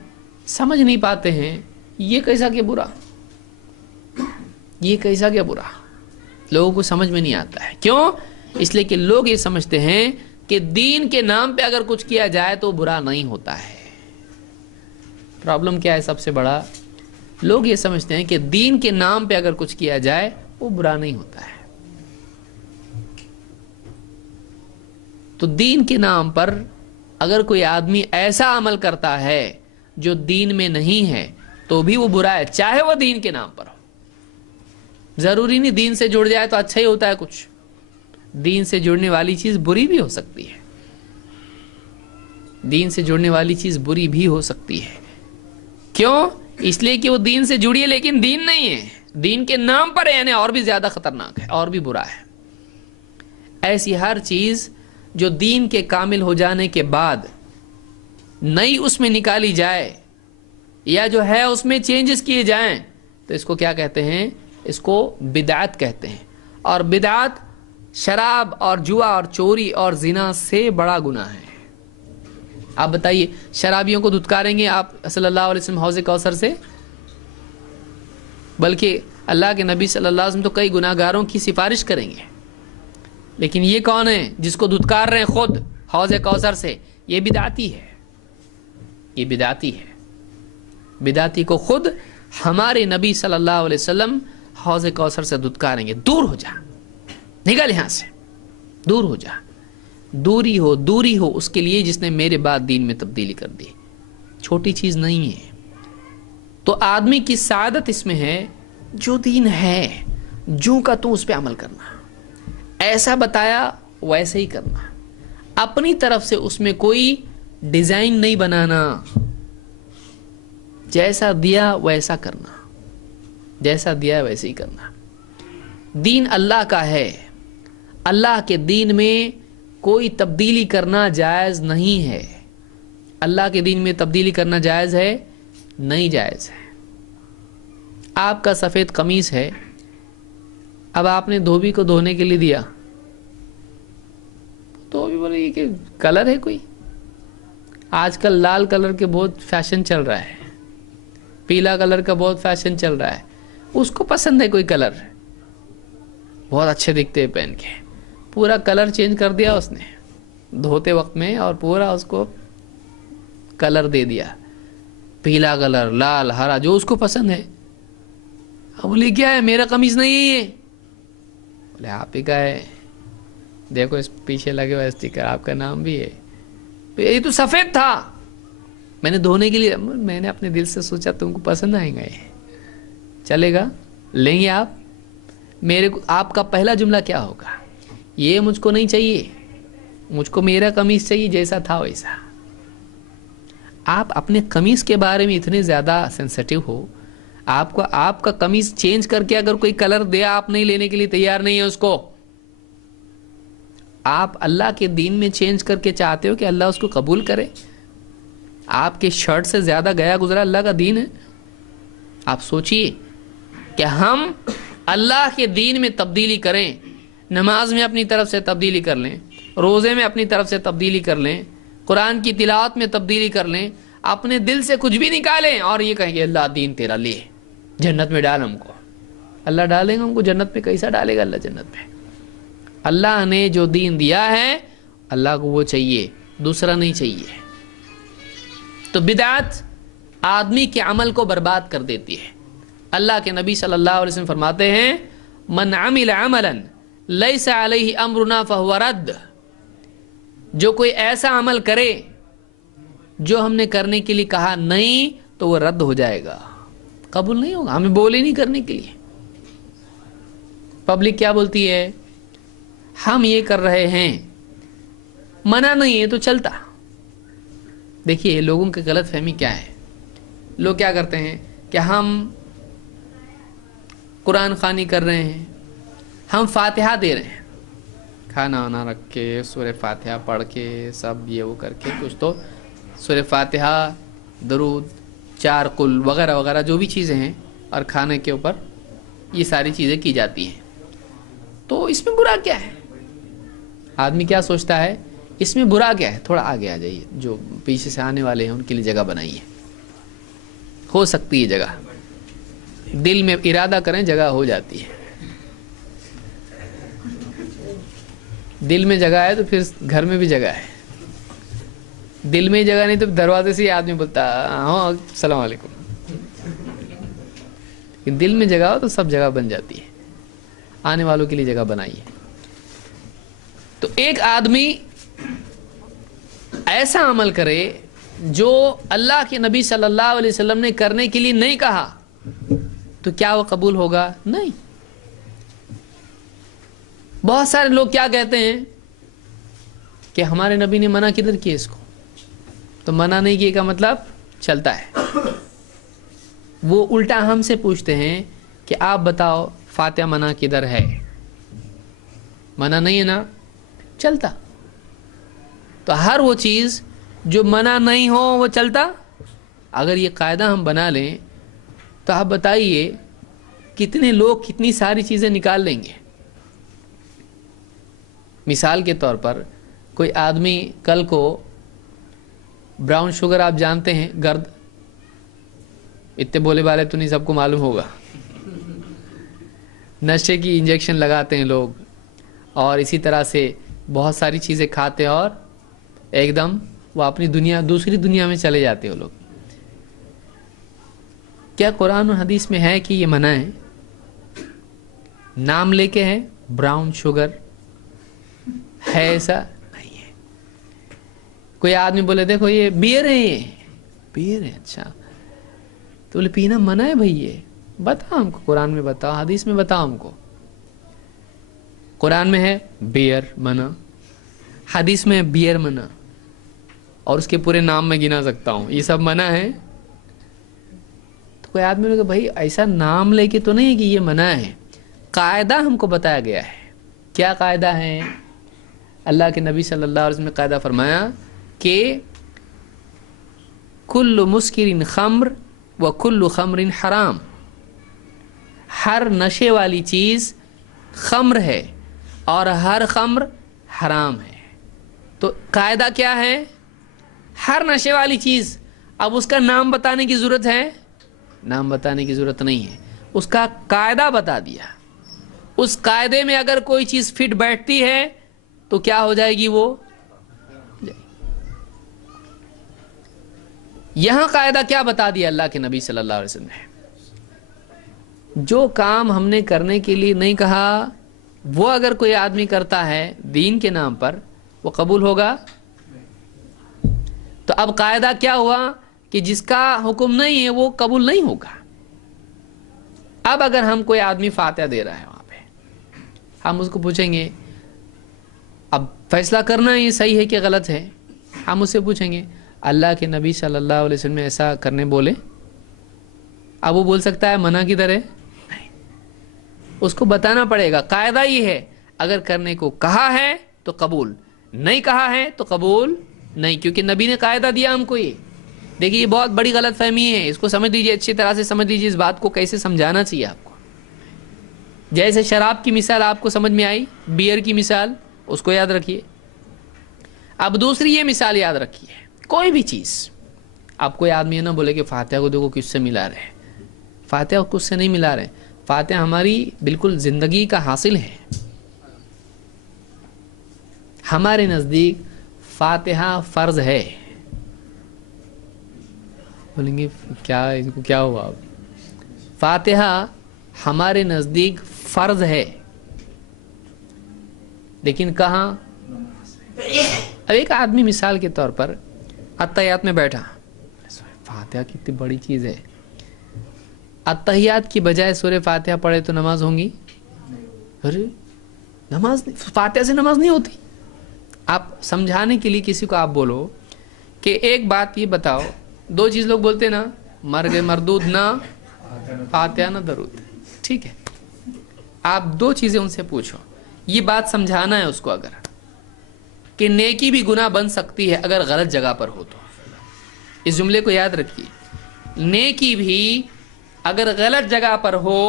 سمجھ نہیں پاتے ہیں، یہ کیسا کیا برا، یہ کیسا کیا برا، لوگوں کو سمجھ میں نہیں آتا ہے. کیوں؟ اس لیے کہ لوگ یہ سمجھتے ہیں کہ دین کے نام پہ اگر کچھ کیا جائے تو برا نہیں ہوتا ہے. پرابلم کیا ہے سب سے بڑا؟ لوگ یہ سمجھتے ہیں کہ دین کے نام پہ اگر کچھ کیا جائے وہ برا نہیں ہوتا ہے. تو دین کے نام پر اگر کوئی آدمی ایسا عمل کرتا ہے جو دین میں نہیں ہے تو بھی وہ برا ہے، چاہے وہ دین کے نام پر ہو. ضروری نہیں دین سے جڑ جائے تو اچھا ہی ہوتا ہے، کچھ دین سے جڑنے والی چیز بری بھی ہو سکتی ہے، دین سے جڑنے والی چیز بری بھی ہو سکتی ہے. کیوں؟ اس لیے کہ وہ دین سے جڑی ہے لیکن دین نہیں ہے، دین کے نام پر ہے، یعنی اور بھی زیادہ خطرناک ہے، اور بھی برا ہے. ایسی ہر چیز جو دین کے کامل ہو جانے کے بعد نئی اس میں نکالی جائے یا جو ہے اس میں چینجز کیے جائیں تو اس کو کیا کہتے ہیں؟ اس کو بدعت کہتے ہیں. اور بدعت شراب اور جوا اور چوری اور زنا سے بڑا گناہ ہے. آپ بتائیے شرابیوں کو دھتکاریں گے آپ صلی اللہ علیہ وسلم حوض کوثر سے؟ بلکہ اللہ کے نبی صلی اللہ علیہ وسلم تو کئی گناہ گاروں کی سفارش کریں گے. لیکن یہ کون ہے جس کو دھتکار رہے ہیں خود حوض کوثر سے؟ یہ بدعتی ہے، یہ بدعتی ہے. بدعتی کو خود ہمارے نبی صلی اللہ علیہ وسلم حوض کوثر سے دھتکاریں گے، دور ہو جا، نکل یہاں سے، دور ہو جا. دوری ہو اس کے لیے جس نے میرے بعد دین میں تبدیلی کر دی. چھوٹی چیز نہیں ہے. تو آدمی کی سعادت اس میں ہے جو دین ہے جو کا تو اس پہ عمل کرنا، ایسا بتایا ویسے ہی کرنا. اپنی طرف سے اس میں کوئی ڈیزائن نہیں بنانا، جیسا دیا ویسا کرنا، جیسا دیا ویسے ہی کرنا۔ دین اللہ کا ہے، اللہ کے دین میں کوئی تبدیلی کرنا جائز نہیں ہے۔ اللہ کے دین میں تبدیلی کرنا جائز ہے؟ نہیں جائز ہے۔ آپ کا سفید قمیص ہے، اب آپ نے دھوبی کو دھونے کے لیے دیا، تو بھی بولے یہ کہ کلر ہے کوئی، آج کل لال کلر کے بہت فیشن چل رہا ہے، پیلا کلر کا بہت فیشن چل رہا ہے، اس کو پسند ہے کوئی کلر، بہت اچھے دکھتے ہیں پہن کے، پورا کلر چینج کر دیا اس نے دھوتے وقت میں، اور پورا اس کو کلر دے دیا، پیلا کلر، لال، ہرا، جو اس کو پسند ہے۔ اب بولے کیا ہے، میرا قمیص نہیں ہے یہ، بولے آپ ہی کا ہے، دیکھو اس پیچھے لگے ہوا اسٹیکر، آپ کا نام بھی ہے، یہ تو سفید تھا، میں نے دھونے کے لیے، میں نے اپنے دل سے سوچا تم کو پسند آئیں گا، یہ چلے گا، لیں گے آپ؟ میرے کو آپ کا پہلا جملہ کیا ہوگا، یہ مجھ کو نہیں چاہیے، مجھ کو میرا قمیص چاہیے جیسا تھا ویسا۔ آپ اپنے قمیص کے بارے میں اتنے زیادہ سینسٹیو ہو، آپ کا قمیص چینج کر کے اگر کوئی کلر دے، آپ نہیں لینے کے لیے تیار نہیں ہے اس کو۔ آپ اللہ کے دین میں چینج کر کے چاہتے ہو کہ اللہ اس کو قبول کرے؟ آپ کے شرٹ سے زیادہ گیا گزرا اللہ کا دین ہے۔ آپ سوچئے کہ ہم اللہ کے دین میں تبدیلی کریں، نماز میں اپنی طرف سے تبدیلی کر لیں، روزے میں اپنی طرف سے تبدیلی کر لیں، قرآن کی تلاوت میں تبدیلی کر لیں، اپنے دل سے کچھ بھی نکالیں اور یہ کہیں کہ اللہ دین تیرا لے، جنت میں ڈال ہم کو۔ اللہ ڈالیں گا ہم کو جنت میں؟ کیسا ڈالے گا اللہ جنت میں؟ اللہ نے جو دین دیا ہے اللہ کو وہ چاہیے، دوسرا نہیں چاہیے۔ تو بدعت آدمی کے عمل کو برباد کر دیتی ہے۔ اللہ کے نبی صلی اللہ علیہ وسلم فرماتے ہیں من عمل عملا لیس علیہ امرنا فہو رد، جو کوئی ایسا عمل کرے جو ہم نے کرنے کے لیے کہا نہیں تو وہ رد ہو جائے گا، قبول نہیں ہوگا، ہمیں بولے نہیں کرنے کے لیے۔ پبلک کیا بولتی ہے، ہم یہ کر رہے ہیں، منع نہیں ہے تو چلتا۔ دیکھیے لوگوں کی غلط فہمی کیا ہے، لوگ کیا کرتے ہیں کہ ہم قرآن خوانی کر رہے ہیں، ہم فاتحہ دے رہے ہیں، کھانا وانا رکھ کے سورہ فاتحہ پڑھ کے سب یہ وہ کر کے کچھ تو سورہ فاتحہ، درود، 4 قل وغیرہ وغیرہ جو بھی چیزیں ہیں، اور کھانے کے اوپر یہ ساری چیزیں کی جاتی ہیں۔ تو اس میں برا کیا ہے؟ آدمی کیا سوچتا ہے اس میں برا کیا ہے؟ تھوڑا آگے آ جائیے، جو پیچھے سے آنے والے ہیں ان کے لیے جگہ بنائیے، ہو سکتی ہے جگہ، دل میں ارادہ کریں جگہ ہو جاتی ہے۔ دل میں جگہ ہے تو پھر گھر میں بھی جگہ ہے، دل میں جگہ نہیں تو دروازے سے ہی آدمی بولتا ہاں السلام علیکم، لیکن دل میں جگہ ہو تو سب جگہ بن جاتی ہے، آنے والوں کے لیے جگہ بنائیے۔ تو ایک آدمی ایسا عمل کرے جو اللہ کے نبی صلی اللہ علیہ وسلم نے کرنے کے لیے نہیں کہا، تو کیا وہ قبول ہوگا؟ نہیں۔ بہت سارے لوگ کیا کہتے ہیں کہ ہمارے نبی نے منع کدھر کیا اس کو، تو منع نہیں کیے کا مطلب چلتا ہے۔ وہ الٹا ہم سے پوچھتے ہیں کہ آپ بتاؤ فاتحہ منع کدھر ہے، منع نہیں ہے نا، چلتا۔ تو ہر وہ چیز جو منع نہیں ہو وہ چلتا۔ اگر یہ قاعدہ ہم بنا لیں تو آپ بتائیے کتنے لوگ کتنی ساری چیزیں نکال لیں گے۔ مثال کے طور پر کوئی آدمی کل کو براؤن شوگر، آپ جانتے ہیں گرد، اتنے بولے والے تو نہیں، سب کو معلوم ہوگا، نشے کی انجیکشن لگاتے ہیں لوگ، اور اسی طرح سے بہت ساری چیزیں کھاتے اور ایک دم وہ اپنی دنیا، دوسری دنیا میں چلے جاتے ہیں لوگ۔ کیا قرآن و حدیث میں ہے کہ یہ منع ہے؟ نام لے کے ہے براؤن شوگر، ہے ایسا؟ نہیں ہے۔ کوئی آدمی بولے دیکھو یہ بیئر ہے، یہ بیئر ہے، اچھا تو بولے پینا منع ہے بھائی، یہ بتا ہم کو، قرآن میں بتاؤ، حدیث میں بتاؤ ہم کو۔ قرآن میں ہے بیئر منع، حدیث میں بیئر منع اور اس کے پورے نام میں گنا سکتا ہوں، یہ سب منع ہے. تو کوئی آدمی نے کہا بھائی ایسا نام لے کے تو نہیں کہ یہ منع ہے، قاعدہ ہم کو بتایا گیا ہے. کیا قاعدہ ہے؟ اللہ کے نبی صلی اللہ علیہ وسلم نے قاعدہ فرمایا کہ کل مسکر خمر و کل خمر حرام، ہر نشے والی چیز خمر ہے اور ہر خمر حرام ہے. تو قاعدہ کیا ہے؟ ہر نشے والی چیز. اب اس کا نام بتانے کی ضرورت ہے؟ نام بتانے کی ضرورت نہیں ہے، اس کا قاعدہ بتا دیا. اس قاعدے میں اگر کوئی چیز فٹ بیٹھتی ہے تو کیا ہو جائے گی؟ وہ یہاں قاعدہ کیا بتا دیا اللہ کے نبی صلی اللہ علیہ وسلم نے؟ جو کام ہم نے کرنے کے لیے نہیں کہا وہ اگر کوئی آدمی کرتا ہے دین کے نام پر، وہ قبول ہوگا؟ تو اب قاعدہ کیا ہوا کہ جس کا حکم نہیں ہے وہ قبول نہیں ہوگا. اب اگر ہم کوئی آدمی فاتحہ دے رہا ہے وہاں پہ، ہم اس کو پوچھیں گے، اب فیصلہ کرنا یہ صحیح ہے کہ غلط ہے. ہم اس سے پوچھیں گے اللہ کے نبی صلی اللہ علیہ وسلم نے ایسا کرنے بولے؟ اب وہ بول سکتا ہے منع کدھر ہے؟ نہیں، اس کو بتانا پڑے گا. قاعدہ یہ ہے اگر کرنے کو کہا ہے تو قبول، نہیں کہا ہے تو قبول نہیں، کیونکہ نبی نے قاعدہ دیا ہم کو. یہ دیکھیے یہ بہت بڑی غلط فہمی ہے، اس کو سمجھ لیجیے، اچھی طرح سے سمجھ لیجیے اس بات کو کیسے سمجھانا چاہیے آپ کو. جیسے شراب کی مثال آپ کو سمجھ میں آئی، بیئر کی مثال اس کو یاد رکھیے. اب دوسری یہ مثال یاد رکھیے، کوئی بھی چیز. آپ کوئی آدمی ہے نہ بولے کہ فاتحہ کو دیکھو کس سے ملا رہے ہیں. فاتحہ کو کس سے نہیں ملا رہے. فاتحہ ہماری بالکل زندگی کا حاصل ہے. ہمارے نزدیک فاتحہ فرض ہے. بولیں گے کیا ان کو کیا ہوا؟ فاتحہ ہمارے نزدیک فرض ہے، لیکن کہاں؟ اب ایک آدمی مثال کے طور پر اتحیات میں بیٹھا، فاتحہ کتنی بڑی چیز ہے، اتحیات کی بجائے سورہ فاتحہ پڑھے تو نماز ہوں گی؟ ارے نماز فاتحہ سے نماز نہیں ہوتی. آپ سمجھانے کے لیے کسی کو آپ بولو کہ ایک بات یہ بتاؤ، دو چیز لوگ بولتے نا، مرگ مردود نہ فاتحہ نہ درود. ٹھیک ہے، آپ دو چیزیں ان سے پوچھو، یہ بات سمجھانا ہے اس کو اگر کہ نیکی بھی گناہ بن سکتی ہے اگر غلط جگہ پر ہو تو. اس جملے کو یاد رکھیے، نیکی بھی اگر غلط جگہ پر ہو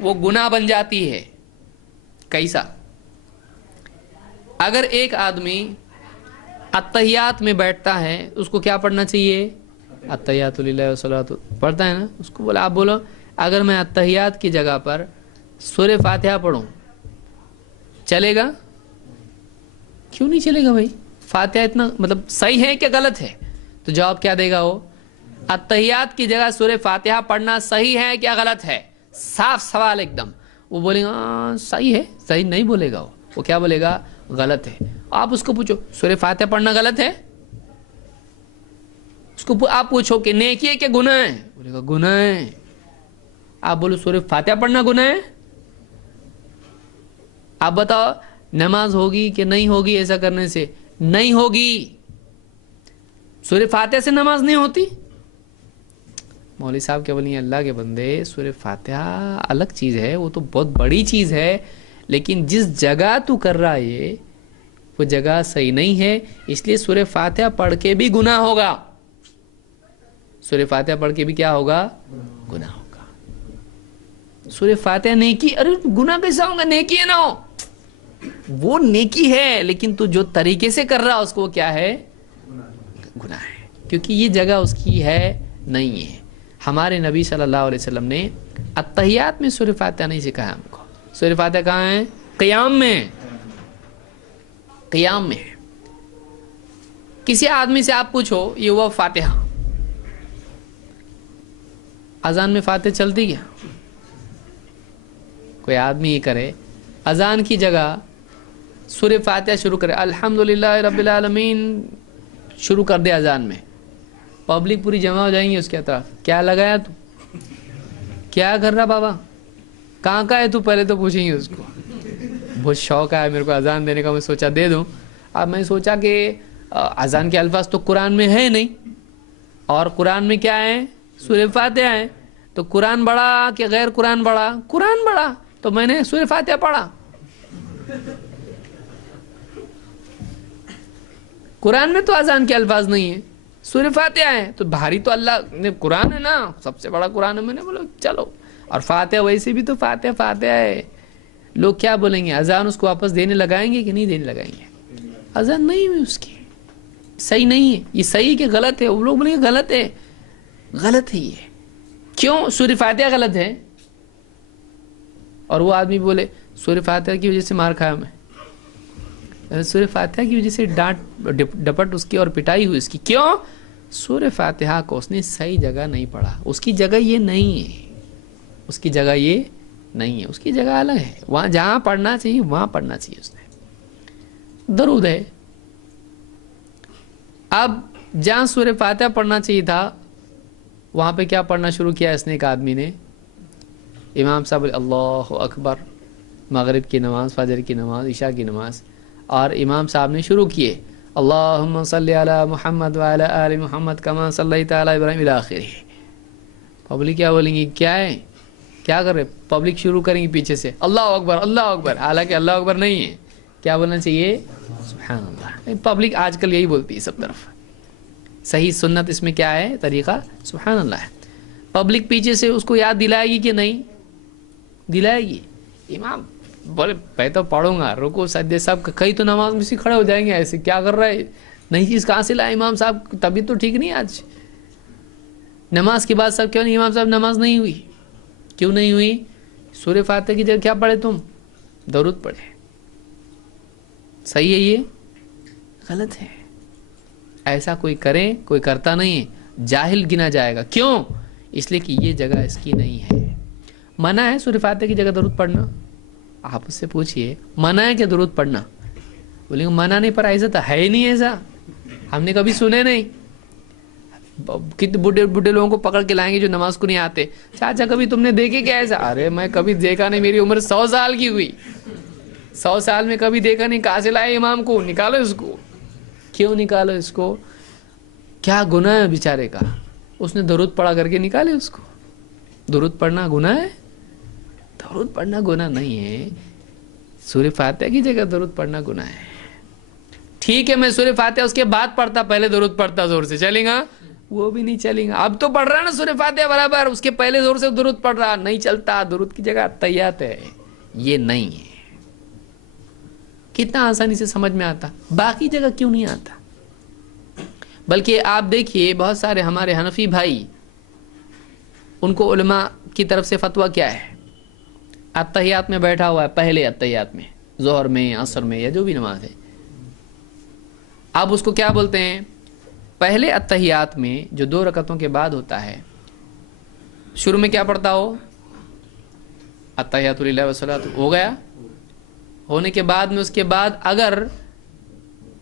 وہ گناہ بن جاتی ہے. کیسا؟ اگر ایک آدمی اتحیات میں بیٹھتا ہے اس کو کیا پڑھنا چاہیے؟ اتحیات للہ والصلاۃ پڑھتا ہے نا، اس کو بولا، آپ بولو اگر میں اتحیات کی جگہ پر سورہ فاتحہ پڑھوں چلے گا؟ کیوں نہیں چلے گا بھائی؟ فاتحہ اتنا مطلب صحیح ہے کہ غلط ہے؟ تو جواب کیا دے گا وہ؟ اتحیات کی جگہ سورہ فاتحہ پڑھنا صحیح ہے کیا غلط ہے؟ صاف سوال ایک دم. وہ بولے گا صحیح ہے. صحیح نہیں بولے گا، وہ کیا بولے گا؟ غلط ہے. آپ اس کو پوچھو سورہ فاتحہ پڑھنا غلط ہے؟ اس کو آپ پوچھو کہ نیکی ہے کہ گناہ ہے؟ بولے گا گناہ ہے. آپ بولو سورہ فاتحہ پڑھنا گناہ ہے؟ آپ بتاؤ نماز ہوگی کہ نہیں ہوگی ایسا کرنے سے؟ نہیں ہوگی. سورہ فاتحہ سے نماز نہیں ہوتی. مولوی صاحب کیا بولیں اللہ کے بندے، سورہ فاتحہ الگ چیز ہے، وہ تو بہت بڑی چیز ہے، لیکن جس جگہ تو کر رہا ہے وہ جگہ صحیح نہیں ہے، اس لیے سورہ فاتحہ پڑھ کے بھی گناہ ہوگا. سورہ فاتحہ پڑھ کے بھی کیا ہوگا؟ گناہ ہوگا. سورہ فاتحہ نیکی، ارے گناہ کیسا ہوگا؟ نیکی ہے نا، وہ نیکی ہے، لیکن تو جو طریقے سے کر رہا اس کو کیا ہے؟ گناہ ہے، کیونکہ یہ جگہ اس کی ہے نہیں ہے. ہمارے نبی صلی اللہ علیہ وسلم نے اتحیات میں سورہ فاتحہ نہیں سکھایا ہم کو. سورہ فاتحہ کہاں ہے؟ قیام میں. قیام میں. کسی آدمی سے آپ پوچھو یہ ہوا فاتحہ، اذان میں فاتحہ چلتی کیا؟ کوئی آدمی یہ کرے اذان کی جگہ سورہ فاتحہ شروع کرے، الحمدللہ رب العالمین شروع کر دے اذان میں، پبلک پوری جمع ہو جائیں گی اس کے اطراف، کیا لگایا تو؟ کیا کر رہا بابا؟ کہاں کا ہے تو؟ پہلے تو پوچھیں گے اس کو. بہت شوق ہے میرے کو اذان دینے کا، میں سوچا دے دوں. اب میں سوچا کہ اذان کے الفاظ تو قرآن میں ہے نہیں، اور قرآن میں کیا ہے؟ سورہ فاتحہ ہے، تو قرآن بڑا کہ غیر قرآن بڑا؟ قرآن بڑا، تو میں نے سورہ فاتحہ پڑھا۔ قرآن میں تو اذان کے الفاظ نہیں ہیں، سورہ فاتحہ ہے، تو بھاری تو اللہ نے قرآن ہے نا، سب سے بڑا قرآن ہے۔ میں نے بولا چلو، اور فاتحہ ویسے بھی تو فاتحہ فاتحہ ہے۔ لوگ کیا بولیں گے؟ اذان اس کو واپس دینے لگائیں گے کہ نہیں دینے لگائیں گے؟ اذان نہیں ہوئی اس کی، صحیح نہیں ہے۔ یہ صحیح کہ غلط ہے؟ وہ لوگ بولیں گے غلط ہے، غلط ہے یہ۔ کیوں؟ سورہ فاتحہ غلط ہے، اور وہ آدمی بولے سورہ فاتحہ کی وجہ سے مار کھایا میں، سورہ فاتحہ کی وجہ سے ڈانٹ ڈپٹ اس کی اور پٹائی ہوئی اس کی۔ کیوں؟ سورہ فاتحہ کو اس نے صحیح جگہ نہیں پڑھا، اس کی جگہ یہ نہیں ہے، اس کی جگہ یہ نہیں ہے، اس کی جگہ الگ ہے۔ وہاں جہاں پڑھنا چاہیے وہاں پڑھنا چاہیے اس نے۔ درود ہے، اب جہاں سورہ فاتحہ پڑھنا چاہیے تھا وہاں پہ کیا پڑھنا شروع کیا اس نے؟ ایک آدمی نے، امام صاحب اللہ اکبر، مغرب کی نماز، فجر کی نماز، عشاء کی نماز، اور امام صاحب نے شروع کیے اللہم صلی علی محمد وعلی آل محمد کما صلیت علی ابراہیم الی آخرہ۔ پبلک کیا بولیں گی؟ کیا ہے، کیا کر رہے؟ پبلک شروع کریں گی پیچھے سے اللہ اکبر اللہ اکبر، حالانکہ اللہ اکبر نہیں ہے، کیا بولنا چاہیے؟ سبحان اللہ۔ پبلک آج کل یہی بولتی ہے سب طرف، صحیح سنت اس میں کیا ہے؟ طریقہ سبحان اللہ ہے۔ پبلک پیچھے سے اس کو یاد دلائے گی کہ نہیں دلائے گی؟ امام بولے میں تو پڑھوں گا، رکو سجدے سب، کئی تو نماز میں سے کھڑے ہو جائیں گے، ایسے کیا کر رہا ہے، نئی چیز کہاں سے لائے امام صاحب؟ طبیعت تو ٹھیک نہیں آج، نماز کے بعد سب کیوں نہیں امام صاحب نماز نہیں ہوئی؟ کیوں نہیں ہوئی؟ سورہ فاتحہ کی جگہ کیا پڑھے تم؟ درود پڑھے۔ صحیح ہے یہ؟ غلط ہے۔ ایسا کوئی کرے، کوئی کرتا نہیں ہے، جاہل گنا جائے گا۔ کیوں؟ اس لیے کہ یہ جگہ اس کی نہیں ہے۔ منع ہے سورہ فاتحہ کی جگہ درود پڑھنا؟ آپ اس سے پوچھئے منع ہے کہ درود پڑھنا؟ بولیں گے منع نہیں، پر ایسا تو ہے ہی نہیں، ایسا ہم نے کبھی سنے نہیں۔ کتنے بڈھے لوگوں کو پکڑ کے لائیں گے جو نماز کو نہیں آتے، چاچا کبھی تم نے دیکھے کیا ایسا؟ ارے میں کبھی دیکھا نہیں، میری عمر 100 سال کی ہوئی، 100 سال میں کبھی دیکھا نہیں، کہاں سے لائے امام کو؟ نکالو اس کو۔ کیوں نکالو اس کو؟ کیا گناہ ہے بیچارے کا؟ اس نے درود پڑھا کر کے نکالے اس کو۔ درود پڑھنا گناہ ہے؟ درود پڑھنا گناہ نہیں ہے، سورہ فاتحہ کی جگہ درود پڑھنا گناہ ہے۔ ٹھیک ہے میں سورہ فاتحہ اس کے بعد پڑھتا، پہلے درود پڑھتا زور سے، چلیں گا؟ وہ بھی نہیں چلیں گا۔ اب تو پڑھ رہا نا سورہ فاتحہ برابر، اس کے پہلے زور سے درود پڑھ رہا، نہیں چلتا۔ درود کی جگہ تحیات ہے، یہ نہیں ہے۔ کتنا آسانی سے سمجھ میں آتا، باقی جگہ کیوں نہیں آتا؟ بلکہ آپ دیکھیے بہت سارے ہمارے حنفی بھائی، ان کو علماء کی طرف سے فتویٰ کیا ہے؟ اتحیات میں بیٹھا ہوا ہے، پہلے اتحیات میں، ظہر میں، عصر میں، یا جو بھی نماز ہے، اب اس کو کیا بولتے ہیں؟ پہلے اتحیات میں جو 2 رکعتوں کے بعد ہوتا ہے، شروع میں کیا پڑھتا ہو؟ اتحیات للہ والصلاۃ، ہو گیا؟ ہونے کے بعد میں اس کے بعد اگر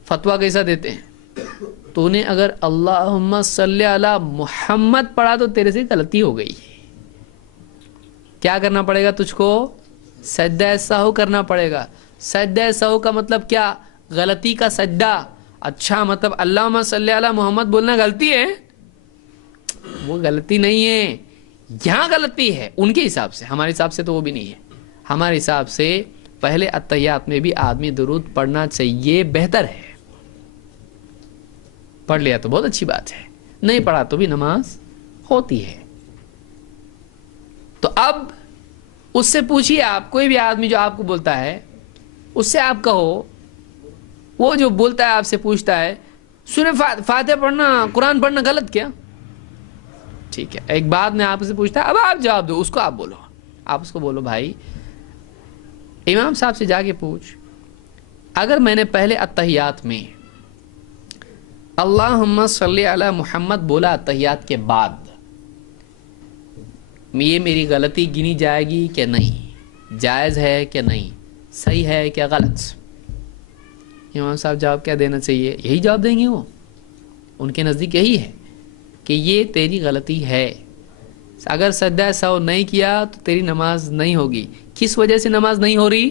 فتویٰ کیسا دیتے ہیں؟ تو نے اگر اللہم صلی علی محمد پڑھا تو تیرے سے غلطی ہو گئی، کیا کرنا پڑے گا تجھ کو؟ سجدہ سہو کرنا پڑے گا۔ سجدہ سہو کا مطلب کیا؟ غلطی کا سجدہ۔ اچھا، مطلب اللہم صلی علی محمد بولنا غلطی ہے؟ وہ غلطی نہیں ہے، یہاں غلطی ہے ان کے حساب سے، ہمارے حساب سے تو وہ بھی نہیں ہے۔ ہمارے حساب سے پہلے اتحیات میں بھی آدمی درود پڑھنا چاہیے، بہتر ہے۔ پڑھ لیا تو بہت اچھی بات ہے، نہیں پڑھا تو بھی نماز ہوتی ہے۔ تو اب اس سے پوچھیے، آپ کوئی بھی آدمی جو آپ کو بولتا ہے، اس سے آپ کہو، وہ جو بولتا ہے آپ سے پوچھتا ہے سورہ فاتحہ پڑھنا، قرآن پڑھنا غلط کیا؟ ٹھیک ہے، ایک بات میں آپ سے پوچھتا ہے، اب آپ جواب دو، اس کو آپ بولو، آپ اس کو بولو بھائی امام صاحب سے جا کے پوچھ، اگر میں نے پہلے اتحیات میں اللہم صلی علی محمد بولا اتحیات کے بعد، یہ میری غلطی گنی جائے گی کہ نہیں؟ جائز ہے کہ نہیں؟ صحیح ہے کہ غلط؟ امام صاحب جواب کیا دینا چاہیے؟ یہی جواب دیں گے، وہ ان کے نزدیک یہی ہے کہ یہ تیری غلطی ہے، اگر سجدہ سہو نہیں کیا تو تیری نماز نہیں ہوگی۔ کس وجہ سے نماز نہیں ہو رہی؟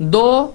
2,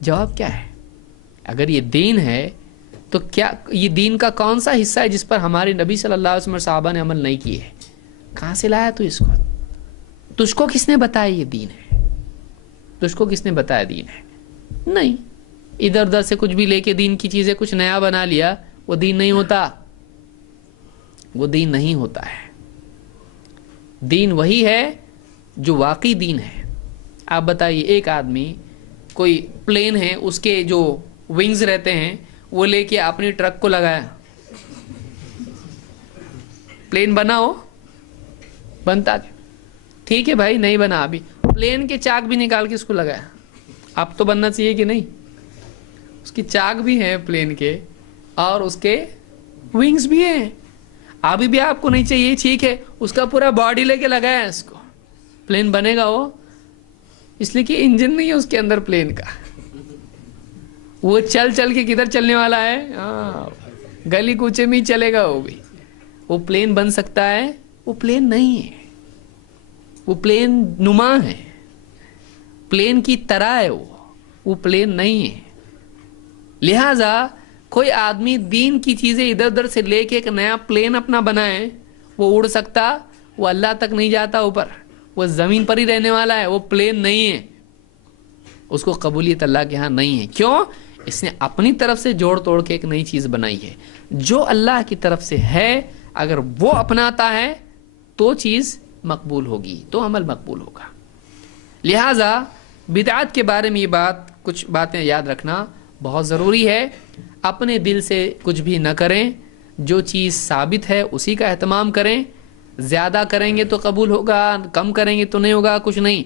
جواب کیا ہے؟ اگر یہ دین ہے تو کیا یہ دین کا کون سا حصہ ہے جس پر ہمارے نبی صلی اللہ علیہ وسلم اور صحابہ نے عمل نہیں کیے ہے؟ کہاں سے لایا تو اس کو؟ تجھ کو کس نے بتایا یہ دین ہے؟ تجھ کو کس نے بتایا دین ہے؟ نہیں، ادھر ادھر سے کچھ بھی لے کے دین کی چیزیں کچھ نیا بنا لیا، وہ دین نہیں ہوتا، وہ دین نہیں ہوتا ہے۔ دین وہی ہے جو واقعی دین ہے۔ آپ بتائیے، ایک آدمی کوئی پلین ہے، اس کے جو ونگز رہتے ہیں وہ لے کے اپنی ٹرک کو لگایا، پلین بنا ہو؟ بنتا؟ ٹھیک ہے بھائی، نہیں بنا، ابھی پلین کے چاک بھی نکال کے اس کو لگایا، اب تو بننا چاہیے کہ نہیں؟ اس کی چاک بھی ہیں پلین کے اور اس کے ونگز بھی ہیں، ابھی بھی آپ کو نہیں چاہیے، ٹھیک ہے، اس کا پورا باڈی لے کے لگایا اس کو، پلین بنے گا وہ؟ اس لیے کہ انجن نہیں ہے اس کے اندر پلین کا، وہ چل چل کے کدھر چلنے والا ہے؟ گلی کوچے میں ہی چلے گا وہ بھی۔ وہ پلین بن سکتا ہے؟ وہ پلین نہیں ہے، وہ پلین نما ہے، پلین کی طرح ہے، وہ پلین نہیں ہے۔ لہذا کوئی آدمی دین کی چیزیں ادھر ادھر سے لے کے ایک نیا پلین اپنا بنائے، وہ اڑ سکتا؟ وہ اللہ تک نہیں جاتا اوپر، وہ زمین پر ہی رہنے والا ہے، وہ پلین نہیں ہے، اس کو قبولیت اللہ کے ہاں نہیں ہے۔ کیوں؟ اس نے اپنی طرف سے جوڑ توڑ کے ایک نئی چیز بنائی ہے۔ جو اللہ کی طرف سے ہے اگر وہ اپناتا ہے تو چیز مقبول ہوگی، تو عمل مقبول ہوگا۔ لہذا بدعات کے بارے میں یہ کچھ باتیں یاد رکھنا بہت ضروری ہے۔ اپنے دل سے کچھ بھی نہ کریں، جو چیز ثابت ہے اسی کا اہتمام کریں۔ زیادہ کریں گے تو قبول ہوگا، کم کریں گے تو نہیں ہوگا، کچھ نہیں،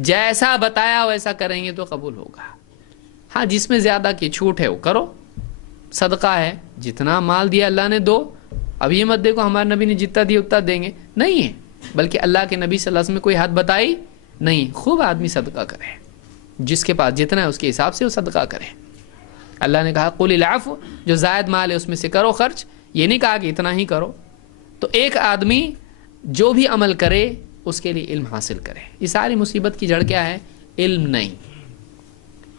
جیسا بتایا ویسا کریں گے تو قبول ہوگا۔ ہاں، جس میں زیادہ کی چھوٹ ہے وہ کرو، صدقہ ہے، جتنا مال دیا اللہ نے دو۔ اب یہ مت دیکھو ہمارے نبی نے جتنا دیا اتنا دیں گے، نہیں ہے، بلکہ اللہ کے نبی صلی اللہ علیہ وسلم نے کوئی حد بتائی نہیں۔ خوب آدمی صدقہ کرے، جس کے پاس جتنا ہے اس کے حساب سے وہ صدقہ کرے۔ اللہ نے کہا قل العفو، جو زائد مال ہے اس میں سے کرو خرچ، یہ نہیں کہا کہ اتنا ہی کرو۔ تو ایک آدمی جو بھی عمل کرے اس کے لیے علم حاصل کرے۔ یہ ساری مصیبت کی جڑ کیا ہے؟ علم نہیں،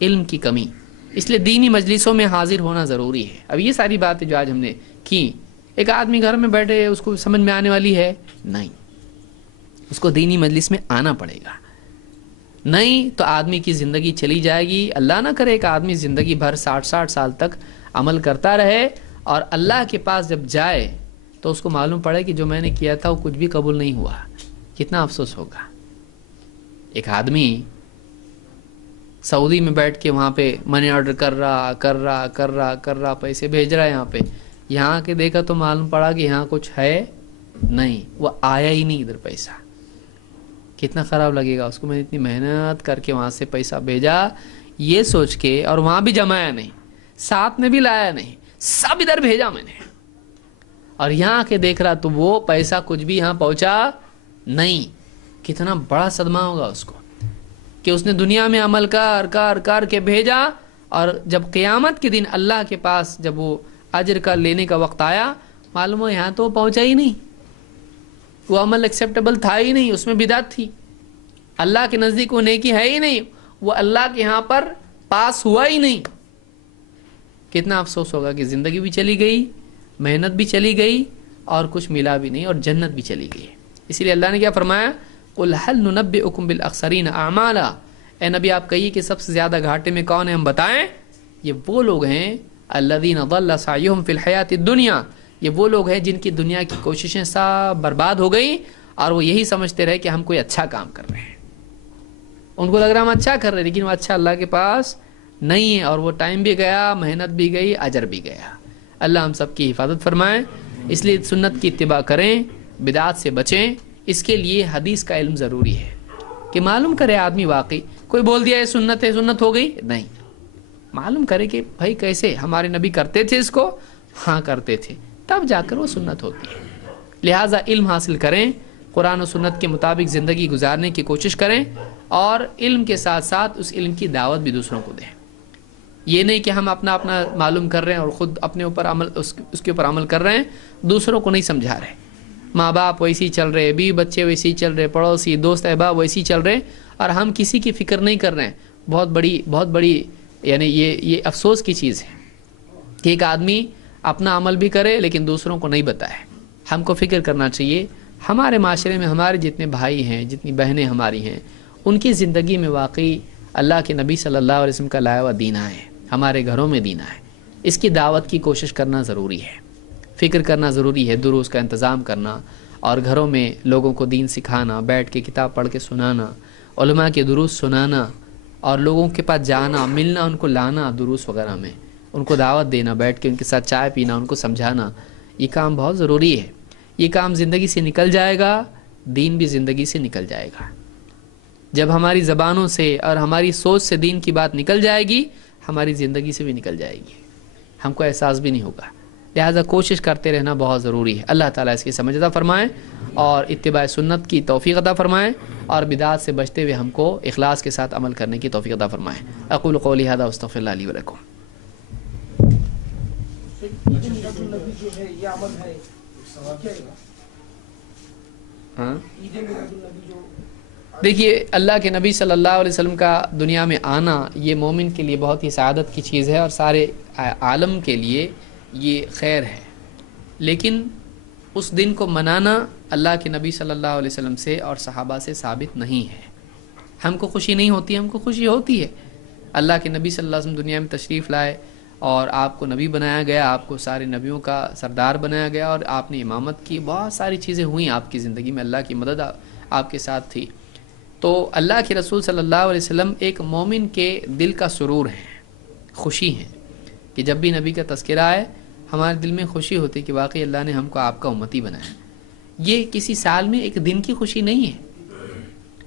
علم کی کمی۔ اس لیے دینی مجلسوں میں حاضر ہونا ضروری ہے۔ اب یہ ساری باتیں جو آج ہم نے کی، ایک آدمی گھر میں بیٹھے اس کو سمجھ میں آنے والی ہے؟ نہیں، اس کو دینی مجلس میں آنا پڑے گا، نہیں تو آدمی کی زندگی چلی جائے گی۔ اللہ نہ کرے کہ آدمی زندگی بھر 60 سال تک عمل کرتا رہے اور اللہ کے پاس جب جائے تو اس کو معلوم پڑے کہ جو میں نے کیا تھا وہ کچھ بھی قبول نہیں ہوا، کتنا افسوس ہوگا۔ ایک آدمی سعودی میں بیٹھ کے وہاں پہ منی آرڈر کر رہا، پیسے بھیج رہا ہے یہاں پہ، یہاں کے دیکھا تو معلوم پڑا کہ یہاں کچھ ہے نہیں، وہ آیا ہی نہیں ادھر پیسہ۔ کتنا خراب لگے گا اس کو، میں نے اتنی محنت کر کے وہاں سے پیسہ بھیجا یہ سوچ کے، اور وہاں بھی جمایا نہیں، ساتھ میں بھی لایا نہیں، سب ادھر بھیجا میں نے، اور یہاں کے دیکھ رہا تو وہ پیسہ کچھ بھی یہاں پہنچا نہیں۔ کتنا بڑا صدمہ ہوگا اس کو کہ اس نے دنیا میں عمل کر کے بھیجا، اور جب قیامت کے دن اللہ کے پاس جب وہ اجر کا لینے کا وقت آیا، معلوم ہو یہاں تو وہ پہنچا ہی نہیں، وہ عمل ایکسیپٹیبل تھا ہی نہیں، اس میں بدعت تھی، اللہ کے نزدیک وہ نیکی ہے ہی نہیں، وہ اللہ کے یہاں پر پاس ہوا ہی نہیں۔ کتنا افسوس ہوگا کہ زندگی بھی چلی گئی، محنت بھی چلی گئی، اور کچھ ملا بھی نہیں، اور جنت بھی چلی گئی۔ اسی لیے اللہ نے کیا فرمایا؟ قُلْ هَلْ نُنَبِّئُكُمْ بِالْأَخْسَرِينَ أَعْمَالًا، اے نبی آپ کہیے کہ سب سے زیادہ گھاٹے میں کون ہیں، ہم بتائیں؟ یہ وہ لوگ ہیں الذین ضل سعیہم فی الحیاۃ الدنیا، یہ وہ لوگ ہیں جن کی دنیا کی کوششیں سب برباد ہو گئی، اور وہ یہی سمجھتے رہے کہ ہم کوئی اچھا کام کر رہے ہیں، ان کو لگ رہا ہم اچھا کر رہے ہیں، لیکن وہ اچھا اللہ کے پاس نہیں ہے، اور وہ ٹائم بھی گیا، محنت بھی گئی، اجر بھی گیا۔ اللہ ہم سب کی حفاظت فرمائے۔ اس لیے سنت کی اتباع کریں، بدعات سے بچیں۔ اس کے لیے حدیث کا علم ضروری ہے کہ معلوم کرے آدمی، واقعی کوئی بول دیا ہے سنت ہے، سنت ہو گئی، نہیں، معلوم کرے کہ بھائی کیسے ہمارے نبی کرتے تھے اس کو، ہاں کرتے تھے، تب جا کر وہ سنت ہوتی ہے۔ لہٰذا علم حاصل کریں، قرآن و سنت کے مطابق زندگی گزارنے کی کوشش کریں، اور علم کے ساتھ ساتھ اس علم کی دعوت بھی دوسروں کو دیں۔ یہ نہیں کہ ہم اپنا معلوم کر رہے ہیں اور خود اپنے اوپر عمل اس کے اوپر عمل کر رہے ہیں، دوسروں کو نہیں سمجھا رہے۔ ماں باپ ویسے ہی چل رہے، بیوی بچے ویسے ہی چل رہے، پڑوسی دوست احباب ویسے ہی چل رہے، اور ہم کسی کی فکر نہیں کر رہے ہیں۔ بہت بڑی یعنی یہ افسوس کی چیز ہے کہ ایک آدمی اپنا عمل بھی کرے لیکن دوسروں کو نہیں بتائے. ہم کو فکر کرنا چاہیے ہمارے معاشرے میں ہمارے جتنے بھائی ہیں، جتنی بہنیں ہماری ہیں، ان کی زندگی میں واقعی اللہ کے نبی صلی اللہ علیہ وسلم کا لایا ہوا دین ہے، ہمارے گھروں میں دین ہے. اس کی دعوت کی کوشش کرنا ضروری ہے، فکر کرنا ضروری ہے، دروس کا انتظام کرنا اور گھروں میں لوگوں کو دین سکھانا، بیٹھ کے کتاب پڑھ کے سنانا، علماء کے دروس سنانا اور لوگوں کے پاس جانا، ملنا، ان کو لانا دروس وغیرہ میں، ان کو دعوت دینا، بیٹھ کے ان کے ساتھ چائے پینا، ان کو سمجھانا، یہ کام بہت ضروری ہے. یہ کام زندگی سے نکل جائے گا، دین بھی زندگی سے نکل جائے گا. جب ہماری زبانوں سے اور ہماری سوچ سے دین کی بات نکل جائے گی، ہماری زندگی سے بھی نکل جائے گی، ہم کو احساس بھی نہیں ہوگا. لہٰذا کوشش کرتے رہنا بہت ضروری ہے. اللہ تعالیٰ اس کی سمجھ عطا فرمائیں اور اتباع سنت کی توفیق عطا فرمائیں اور بدعات سے بچتے ہوئے ہم کو اخلاص کے ساتھ عمل کرنے کی توفیق عطا فرمائیں. اقول قولی ھذا واستغفر اللہ لی ولکم. دیکھیے اللہ کے نبی صلی اللہ علیہ وسلم کا دنیا میں آنا یہ مومن کے لیے بہت ہی سعادت کی چیز ہے اور سارے عالم کے لیے یہ خیر ہے. لیکن اس دن کو منانا اللہ کے نبی صلی اللہ علیہ وسلم سے اور صحابہ سے ثابت نہیں ہے. ہم کو خوشی نہیں ہوتی، ہم کو خوشی ہوتی ہے. اللہ کے نبی صلی اللہ علیہ وسلم دنیا میں تشریف لائے اور آپ کو نبی بنایا گیا، آپ کو سارے نبیوں کا سردار بنایا گیا اور آپ نے امامت کی، بہت ساری چیزیں ہوئیں آپ کی زندگی میں، اللہ کی مدد آپ کے ساتھ تھی. تو اللہ کے رسول صلی اللہ علیہ وسلم ایک مومن کے دل کا سرور ہے، خوشی ہے کہ جب بھی نبی کا تذکرہ آئے ہمارے دل میں خوشی ہوتی کہ واقعی اللہ نے ہم کو آپ کا امتی بنایا. یہ کسی سال میں ایک دن کی خوشی نہیں ہے.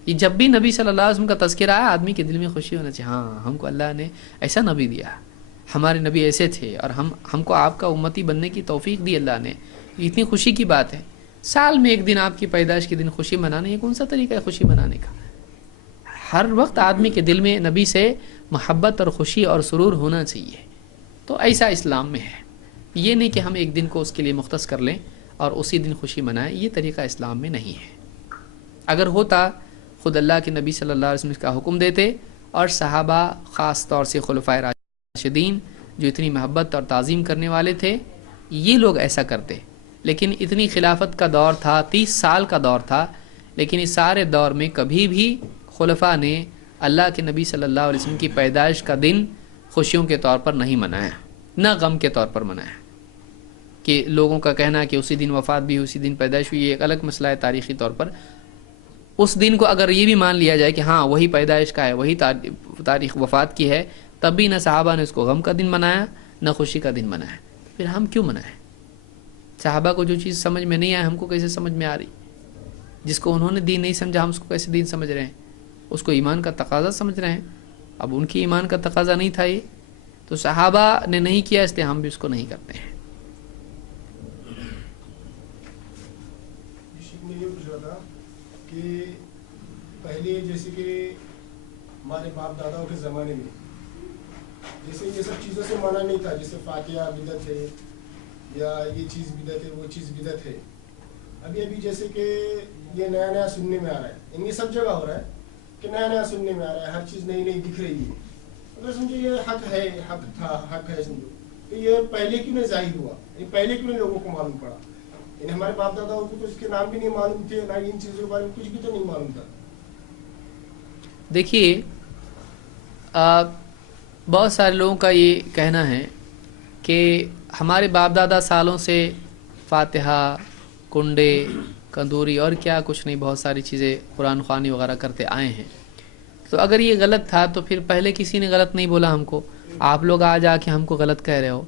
یہ جب بھی نبی صلی اللہ علیہ وسلم کا تذکرہ آیا آدمی کے دل میں خوشی ہونا چاہیے، ہاں ہم کو اللہ نے ایسا نبی دیا، ہمارے نبی ایسے تھے اور ہم کو آپ کا امتی بننے کی توفیق دی اللہ نے. اتنی خوشی کی بات ہے. سال میں ایک دن آپ کی پیدائش کے دن خوشی منانا، یہ کون سا طریقہ ہے خوشی منانے کا؟ ہر وقت آدمی کے دل میں نبی سے محبت اور خوشی اور سرور ہونا چاہیے. تو ایسا اسلام میں ہے. یہ نہیں کہ ہم ایک دن کو اس کے لیے مختص کر لیں اور اسی دن خوشی منائیں، یہ طریقہ اسلام میں نہیں ہے. اگر ہوتا خود اللہ کے نبی صلی اللہ علیہ وسلم کا حکم دیتے اور صحابہ خاص طور سے خلفائے راشدین جو اتنی محبت اور تعظیم کرنے والے تھے، یہ لوگ ایسا کرتے. لیکن اتنی خلافت کا دور تھا، 30 سال کا دور تھا، لیکن اس سارے دور میں کبھی بھی خلفاء نے اللہ کے نبی صلی اللہ علیہ وسلم کی پیدائش کا دن خوشیوں کے طور پر نہیں منایا، نہ غم کے طور پر منایا. کہ لوگوں کا کہنا کہ اسی دن وفات بھی، اسی دن پیدائش ہوئی، یہ ایک الگ مسئلہ ہے تاریخی طور پر. اس دن کو اگر یہ بھی مان لیا جائے کہ ہاں وہی پیدائش کا ہے، وہی تاریخ وفات کی ہے، تب بھی نہ صحابہ نے اس کو غم کا دن منایا نہ خوشی کا دن منایا. پھر ہم کیوں منائیں؟ صحابہ کو جو چیز سمجھ میں نہیں آئی ہم کو کیسے سمجھ میں آ رہی؟ جس کو انہوں نے دین نہیں سمجھا ہم اس کو کیسے دین سمجھ رہے ہیں؟ اس کو ایمان کا تقاضا سمجھ رہے ہیں. اب ان کی ایمان کا تقاضا نہیں تھا، یہ تو صحابہ نے نہیں کیا، اس لیے ہم بھی اس کو نہیں کرتے ہیں. یہ پوچھ رہا تھا کہ پہلے جیسے کہ ہمارے باپ داداؤں کے زمانے میں جیسے یہ سب چیزوں سے منع نہیں تھا، جیسے فاتحہ بدعت ہے یا یہ چیز بدعت ہے، وہ چیز بدعت ہے. ابھی جیسے کہ یہ نیا نیا سننے میں آ رہا ہے، یہ سب جگہ ہو رہا ہے کہ نیا نیا سننے میں آ رہا ہے، ہر چیز نئی نئی دکھ رہی ہے. اگر سمجھو یہ حق ہے، حق تھا، حق ہے، سمجھو تو یہ پہلے کیوں نہیں ظاہر ہوا؟ یہ پہلے کیوں نہیں لوگوں کو معلوم پڑا؟ یعنی ہمارے باپ داداؤں کو تو اس کے نام بھی نہیں معلوم تھے، نہ ان چیزوں کے بارے میں کچھ بھی تو نہیں معلوم تھا. دیکھیے بہت سارے لوگوں کا یہ کہنا ہے کہ ہمارے باپ دادا سالوں سے فاتحہ، کنڈے، کندوری اور کیا کچھ نہیں، بہت ساری چیزیں قرآن خوانی وغیرہ کرتے آئے ہیں. تو اگر یہ غلط تھا تو پھر پہلے کسی نے غلط نہیں بولا ہم کو، آپ لوگ آج آ کے ہم کو غلط کہہ رہے ہو،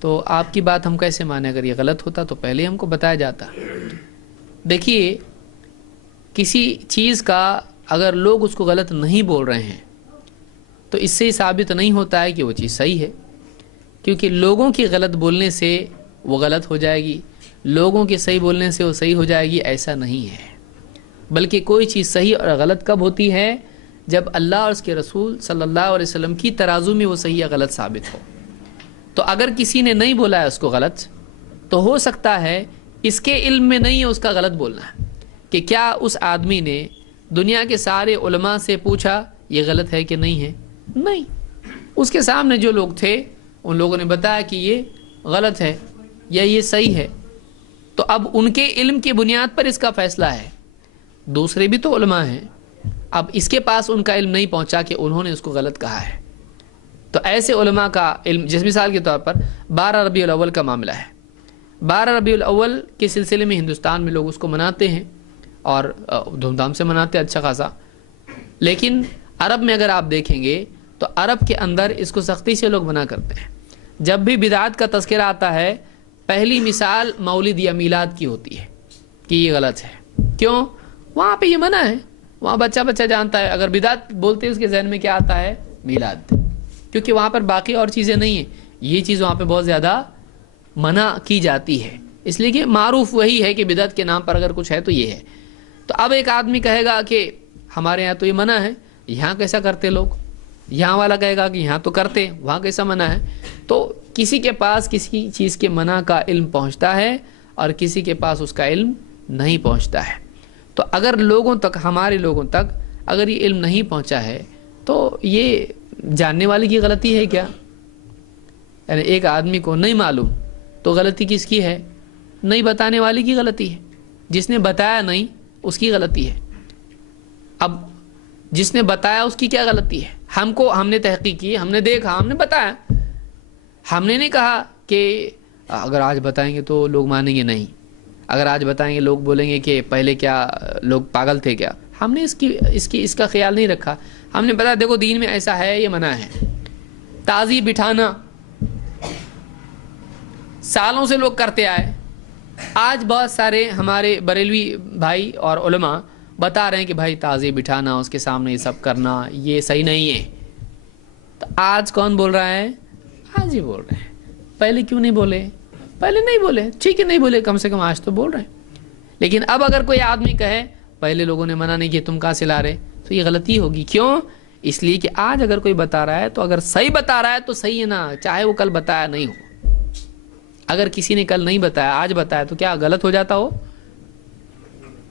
تو آپ کی بات ہم کیسے مانیں؟ اگر یہ غلط ہوتا تو پہلے ہم کو بتایا جاتا. دیکھیے کسی چیز کا اگر لوگ اس کو غلط نہیں بول رہے ہیں تو اس سے ثابت نہیں ہوتا ہے کہ وہ چیز صحیح ہے، کیونکہ لوگوں کی غلط بولنے سے وہ غلط ہو جائے گی، لوگوں کے صحیح بولنے سے وہ صحیح ہو جائے گی، ایسا نہیں ہے. بلکہ کوئی چیز صحیح اور غلط کب ہوتی ہے؟ جب اللہ اور اس کے رسول صلی اللہ علیہ وسلم کی ترازو میں وہ صحیح یا غلط ثابت ہو. تو اگر کسی نے نہیں بولا ہے اس کو غلط، تو ہو سکتا ہے اس کے علم میں نہیں ہے اس کا غلط بولنا ہے. کہ کیا اس آدمی نے دنیا کے سارے علماء سے پوچھا یہ غلط ہے کہ نہیں ہے؟ نہیں. اس کے سامنے جو لوگ تھے ان لوگوں نے بتایا کہ یہ غلط ہے یا یہ صحیح ہے، تو اب ان کے علم کی بنیاد پر اس کا فیصلہ ہے. دوسرے بھی تو علماء ہیں، اب اس کے پاس ان کا علم نہیں پہنچا کہ انہوں نے اس کو غلط کہا ہے. تو ایسے علماء کا علم، جس مثال کے طور پر 12 ربیع الاول کا معاملہ ہے. 12 ربیع الاول کے سلسلے میں ہندوستان میں لوگ اس کو مناتے ہیں اور دھوم دھام سے مناتے ہیں اچھا خاصا، لیکن عرب میں اگر آپ دیکھیں گے تو عرب کے اندر اس کو سختی سے لوگ منع کرتے ہیں. جب بھی بدعات کا تذکرہ آتا ہے پہلی مثال مولد یا میلاد کی ہوتی ہے کہ یہ غلط ہے. کیوں؟ وہاں پہ یہ منع ہے، وہاں بچہ جانتا ہے. اگر بدعت بولتے اس کے ذہن میں کیا آتا ہے؟ میلاد، کیونکہ وہاں پر باقی اور چیزیں نہیں ہیں. یہ چیز وہاں پہ بہت زیادہ منع کی جاتی ہے، اس لیے کہ معروف وہی ہے کہ بدعت کے نام پر اگر کچھ ہے تو یہ ہے. تو اب ایک آدمی کہے گا کہ ہمارے یہاں تو یہ منع ہے، یہاں کیسا کرتے لوگ؟ یہاں والا کہے گا کہ یہاں تو کرتے، وہاں کیسا منع ہے؟ تو کسی کے پاس کسی چیز کے منع کا علم پہنچتا ہے اور کسی کے پاس اس کا علم نہیں پہنچتا ہے. تو اگر لوگوں تک، ہمارے لوگوں تک اگر یہ علم نہیں پہنچا ہے تو یہ جاننے والے کی غلطی ہے کیا؟ یعنی ایک آدمی کو نہیں معلوم تو غلطی کس کی ہے؟ نہیں بتانے والے کی غلطی ہے. جس نے بتایا نہیں اس کی غلطی ہے. اب جس نے بتایا اس کی کیا غلطی ہے؟ ہم نے تحقیق کی، ہم نے دیکھا، ہم نے بتایا. ہم نے نہیں کہا کہ اگر آج بتائیں گے تو لوگ مانیں گے، نہیں. اگر آج بتائیں گے لوگ بولیں گے کہ پہلے کیا لوگ پاگل تھے کیا؟ ہم نے اس کا خیال نہیں رکھا. ہم نے بتایا دیکھو دین میں ایسا ہے، یہ منع ہے. تازی بٹھانا سالوں سے لوگ کرتے آئے. آج بہت سارے ہمارے بریلوی بھائی اور علماء بتا رہے ہیں کہ بھائی تازی بٹھانا، اس کے سامنے یہ سب کرنا، یہ صحیح نہیں ہے. تو آج کون بول رہا ہے؟ آج ہی بول رہے ہیں. پہلے کیوں نہیں بولے؟ پہلے نہیں بولے، ٹھیک ہے نہیں بولے، کم سے کم آج تو بول رہے ہیں. لیکن اب اگر کوئی آدمی کہے پہلے لوگوں نے منع نہیں کیا، تم کہاں سے لا رہے، تو یہ غلطی ہوگی. کیوں؟ اس لیے کہ آج اگر کوئی بتا رہا ہے تو اگر صحیح بتا رہا ہے تو صحیح ہے نا، چاہے وہ کل بتایا نہیں ہو. اگر کسی نے کل نہیں بتایا آج بتایا تو کیا غلط ہو جاتا ہو؟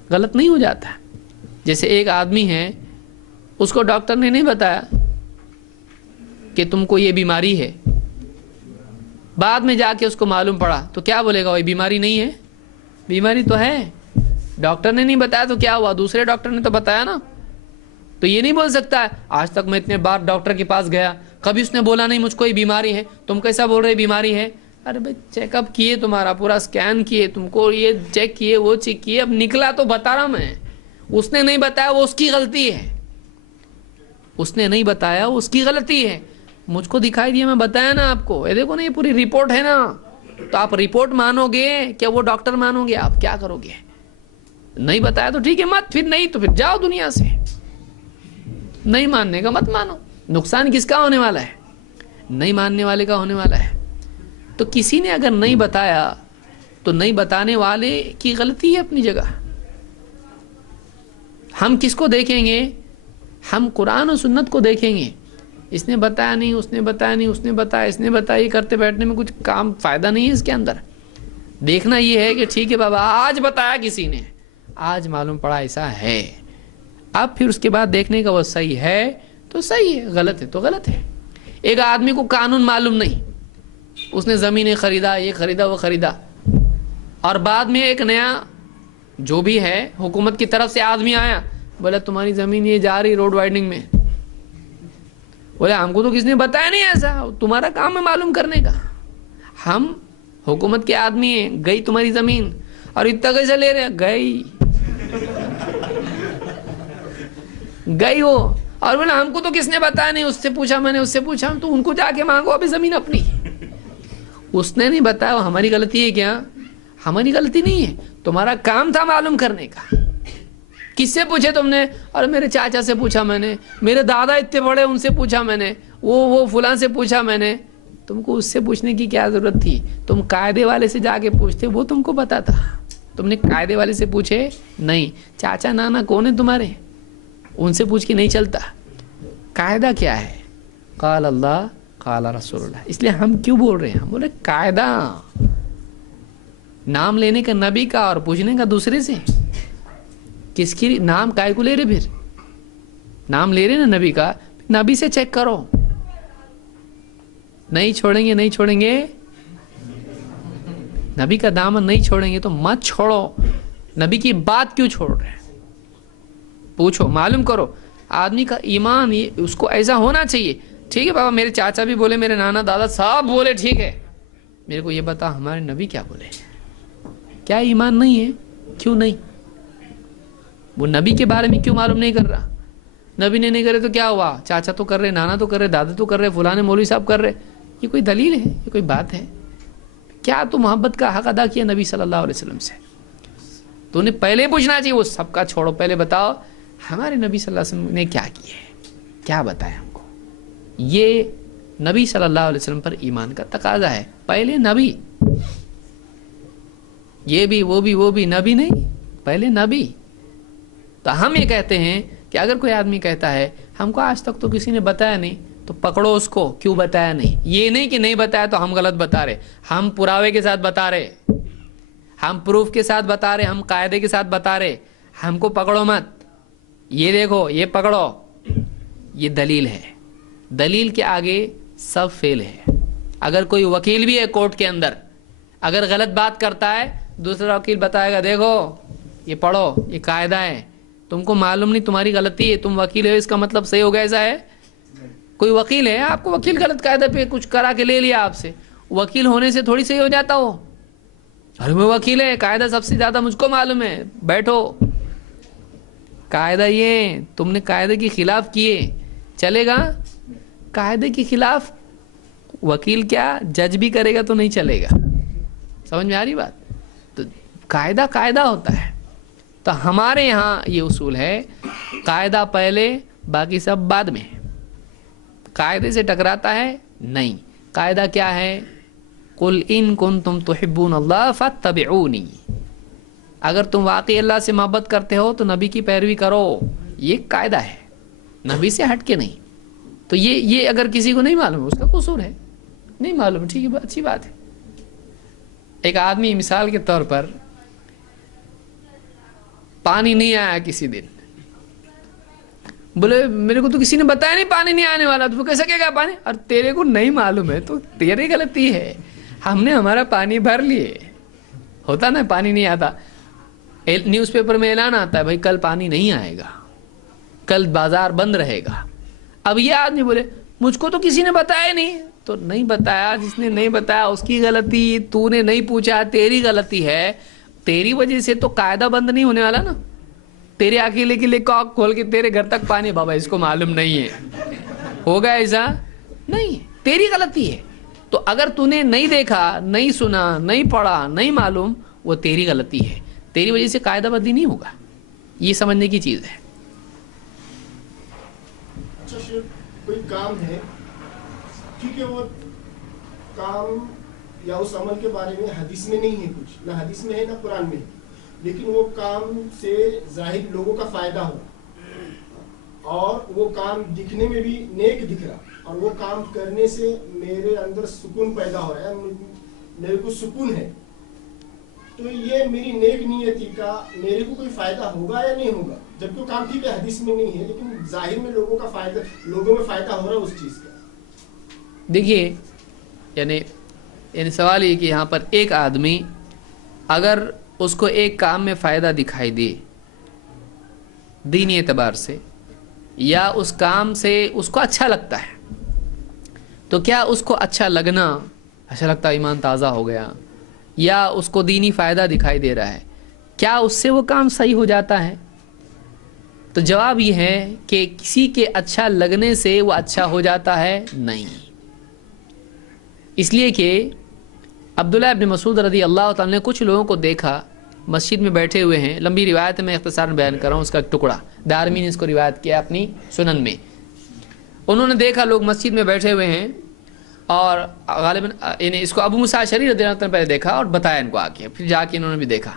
غلط نہیں ہو جاتا. جیسے ایک آدمی ہے، اس کو ڈاکٹر نے نہیں بتایا کہ تم کو یہ بیماری ہے، بعد میں جا کے اس کو معلوم پڑا تو کیا بولے گا؟ وہ بیماری نہیں ہے، بیماری تو ہے. ڈاکٹر نے نہیں بتایا تو کیا ہوا؟ دوسرے ڈاکٹر نے تو بتایا نا. تو یہ نہیں بول سکتا آج تک میں اتنے بار ڈاکٹر کے پاس گیا، کبھی اس نے بولا نہیں مجھ کو یہ بیماری ہے، تم کیسا بول رہے بیماری ہے؟ ارے بھائی چیک اپ کیے، تمہارا پورا اسکین کیے، تم کو یہ چیک کیے، وہ چیک کیے، اب نکلا تو بتا رہا میں. اس نے نہیں بتایا وہ اس کی غلطی ہے. اس نے نہیں بتایا وہ اس کی غلطی ہے. مجھ کو دکھائی دیا، میں بتایا نا آپ کو، یہ دیکھو نا یہ پوری رپورٹ ہے نا. تو آپ رپورٹ مانو گے کیا وہ ڈاکٹر مانو گے؟ آپ کیا کرو گے؟ نہیں بتایا تو ٹھیک ہے مت، پھر نہیں تو پھر جاؤ دنیا سے. نہیں ماننے کا مت مانو. نقصان کس کا ہونے والا ہے؟ نہیں ماننے والے کا ہونے والا ہے. تو کسی نے اگر نہیں بتایا تو نہیں بتانے والے کی غلطی ہے اپنی جگہ. ہم کس کو دیکھیں گے؟ ہم قرآن و سنت کو دیکھیں گے. اس نے بتایا نہیں، اس نے بتایا نہیں، اس نے بتایا، اس نے بتایا، یہ کرتے بیٹھنے میں کچھ کام فائدہ نہیں ہے اس کے اندر. دیکھنا یہ ہے کہ ٹھیک ہے بابا آج بتایا کسی نے، آج معلوم پڑا ایسا ہے، اب پھر اس کے بعد دیکھنے کا وہ صحیح ہے تو صحیح ہے، غلط ہے تو غلط ہے. ایک آدمی کو قانون معلوم نہیں، اس نے زمینیں خریدا، یہ خریدا، وہ خریدا، اور بعد میں ایک نیا جو بھی ہے حکومت کی طرف سے آدمی آیا، بولا تمہاری زمین یہ جا رہی روڈ وائڈنگ میں. بولے ہم کو تو کس نے بتایا نہیں ایسا، تمہارا کام ہے معلوم کرنے کا. ہم حکومت کے آدمی ہیں، گئی تمہاری زمین، اور اتنا کیسے لے رہے؟ گئی وہ، اور بولا ہم کو تو کس نے بتایا نہیں، اس سے پوچھا میں نے، اس سے پوچھا، تو ان کو جا کے مانگو ابھی زمین اپنی. اس نے نہیں بتایا، وہ ہماری غلطی ہے کیا؟ ہماری غلطی نہیں ہے، تمہارا کام تھا معلوم کرنے کا. کس سے پوچھے تم نے؟ اور میرے چاچا سے پوچھا میں نے، میرے دادا اتنے بڑے ان سے پوچھا میں نے، وہ فلاں سے پوچھا میں نے. تم کو اس سے پوچھنے کی کیا ضرورت تھی؟ تم قاعدے والے سے جا کے پوچھتے، وہ تم کو پتا تھا. تم نے قاعدے والے سے پوچھے نہیں. چاچا نانا کون ہے تمہارے؟ ان سے پوچھ کے نہیں چلتا. قاعدہ کیا ہے؟ قال اللہ قال رسول اللہ. اس لیے ہم کیوں بول رہے ہیں؟ ہم بولے قاعدہ، نام لینے کا نبی کا اور پوچھنے کا دوسرے سے. کس کی نام کائے کو لے رہے؟ پھر نام لے رہے نا نبی کا، نبی سے چیک کرو. نہیں چھوڑیں گے, نہیں چھوڑیں گے, نبی کا دامن نہیں چھوڑیں گے تو مت چھوڑو. نبی کی بات کیوں چھوڑ رہے ہیں؟ پوچھو, معلوم کرو. آدمی کا ایمان اس کو ایسا ہونا چاہیے. ٹھیک ہے بابا, میرے چاچا بھی بولے, میرے نانا دادا صاحب بولے, ٹھیک ہے, میرے کو یہ بتا ہمارے نبی کیا بولے. کیا ایمان نہیں ہے؟ کیوں نہیں؟ وہ نبی کے بارے میں کیوں معلوم نہیں کر رہا؟ نبی نے نہیں کرے تو کیا ہوا, چاچا تو کر رہے, نانا تو کر رہے, دادا تو کر رہے, فلانے مولوی صاحب کر رہے. یہ کوئی دلیل ہے؟ یہ کوئی بات ہے؟ کیا تو محبت کا حق ادا کیا نبی صلی اللہ علیہ وسلم سے؟ تو انہیں پہلے پوچھنا چاہیے. وہ سب کا چھوڑو, پہلے بتاؤ ہمارے نبی صلی اللہ علیہ وسلم نے کیا کیا ہے, کیا بتایا ہم کو. یہ نبی صلی اللہ علیہ وسلم پر ایمان کا تقاضا ہے. پہلے نبی, یہ بھی وہ بھی نبی نہیں, پہلے نبی. تو ہم یہ کہتے ہیں کہ اگر کوئی آدمی کہتا ہے ہم کو آج تک تو کسی نے بتایا نہیں, تو پکڑو اس کو, کیوں بتایا نہیں. یہ نہیں کہ نہیں بتایا تو ہم غلط بتا رہے, ہم پراوے کے ساتھ بتا رہے, ہم پروف کے ساتھ بتا رہے, ہم قاعدے کے ساتھ بتا رہے. ہم کو پکڑو مت, یہ دیکھو, یہ پکڑو, یہ دلیل ہے. دلیل کے آگے سب فیل ہے. اگر کوئی وکیل بھی ہے کورٹ کے اندر, اگر غلط بات کرتا ہے, دوسرا وکیل بتائے گا دیکھو یہ پڑھو, یہ قاعدہ ہے, تم کو معلوم نہیں, تمہاری غلطی ہے, تم وکیل ہو اس کا مطلب صحیح ہو گیا, ایسا ہے. کوئی وکیل ہے, آپ کو وکیل غلط قاعدہ پہ کچھ کرا کے لے لیا آپ سے, وکیل ہونے سے تھوڑی صحیح ہو جاتا ہو. ارے میں وکیل ہے, قاعدہ سب سے زیادہ مجھ کو معلوم ہے, بیٹھو. قاعدہ یہ, تم نے قاعدے کے خلاف کیے, چلے گا؟ قاعدے کے خلاف وکیل کیا جج بھی کرے گا تو نہیں چلے گا. سمجھ میں آ رہی بات؟ تو قاعدہ قاعدہ ہوتا ہے. تو ہمارے یہاں یہ اصول ہے, قاعدہ پہلے باقی سب بعد میں. قاعدے سے ٹکراتا ہے نہیں. قاعدہ کیا ہے؟ قل ان کنتم تحبون اللہ فاتبعونی. اگر تم واقعی اللہ سے محبت کرتے ہو تو نبی کی پیروی کرو. یہ قاعدہ ہے, نبی سے ہٹ کے نہیں. تو یہ اگر کسی کو نہیں معلوم, اس کا قصور ہے, نہیں معلوم, ٹھیک ہے, اچھی بات ہے. ایک آدمی مثال کے طور پر پانی نہیں آیا کسی دن, بولے میرے کو تو کسی نے بتایا نہیں پانی نہیں آنے والا, تو کیسے کہے گا پانی, اور تیرے کو نہیں معلوم ہے تو تیری غلطی ہے. ہم نے ہمارا پانی بھر لیے, ہوتا نا پانی نہیں آتا, نیوز پیپر میں اعلان آتا ہے بھائی کل پانی نہیں آئے گا, کل بازار بند رہے گا. اب یہ آدمی بولے مجھ کو تو کسی نے بتایا نہیں, تو نہیں بتایا, جس نے نہیں بتایا اس کی غلطی, تو نے نہیں پوچھا تیری غلطی ہے. تیری وجہ سے تو قاعدہ بند نہیں ہونے والا نا. تیرے اکیلے کے لیے کاک کھول کے تیرے گھر تک پانی, بابا اس کو معلوم نہیں ہے, ہوگا ایسا نہیں, تیری غلطی ہے. تو اگر تو نے نہیں دیکھا, نہیں سنا, نہیں پڑھا, نہیں معلوم, وہ تیری غلطی ہے. تیری وجہ سے قاعدہ بندی نہیں ہوگا. یہ سمجھنے کی چیز ہے. اچھا شیخ, کوئی کام ہے, ٹھیک ہے, وہ کام یا اس عمل کے بارے میں حدیث میں نہیں ہے کچھ, نہ حدیث میں ہے نہ قرآن میں ہے, لیکن وہ کام سے ظاہر لوگوں کا فائدہ ہو, اور وہ کام دکھنے میں بھی نیک دکھ رہا, اور وہ کام کرنے سے میرے اندر سکون پیدا ہو رہا ہے, میرے کو سکون ہے, تو یہ میری نیک نیتی کا میرے کو کوئی فائدہ ہوگا یا نہیں ہوگا؟ جبکہ وہ کام ٹھیک ہے حدیث میں نہیں ہے, لیکن ظاہر میں لوگوں کا فائدہ, لوگوں میں فائدہ ہو رہا ہے اس چیز کا. دیکھیے, یعنی سوال یہ کہ یہاں پر ایک آدمی اگر اس کو ایک کام میں فائدہ دکھائی دے دینی اعتبار سے, یا اس کام سے اس کو اچھا لگتا ہے, تو کیا اس کو اچھا لگنا, اچھا لگتا ہے, ایمان تازہ ہو گیا, یا اس کو دینی فائدہ دکھائی دے رہا ہے, کیا اس سے وہ کام صحیح ہو جاتا ہے؟ تو جواب یہ ہے کہ کسی کے اچھا لگنے سے وہ اچھا ہو جاتا ہے نہیں. اس لیے کہ عبداللہ ابن مسعود رضی اللہ تعالیٰ نے کچھ لوگوں کو دیکھا مسجد میں بیٹھے ہوئے ہیں. لمبی روایت میں اختصاراً بیان کر رہا ہوں, اس کا ایک ٹکڑا, دارمی نے اس کو روایت کیا اپنی سنن میں. انہوں نے دیکھا لوگ مسجد میں بیٹھے ہوئے ہیں, اور غالباً اس کو ابو موسیٰ اشعری رضی اللہ عنہ نے پہلے دیکھا اور بتایا ان کو آ کے, پھر جا کے انہوں نے بھی دیکھا.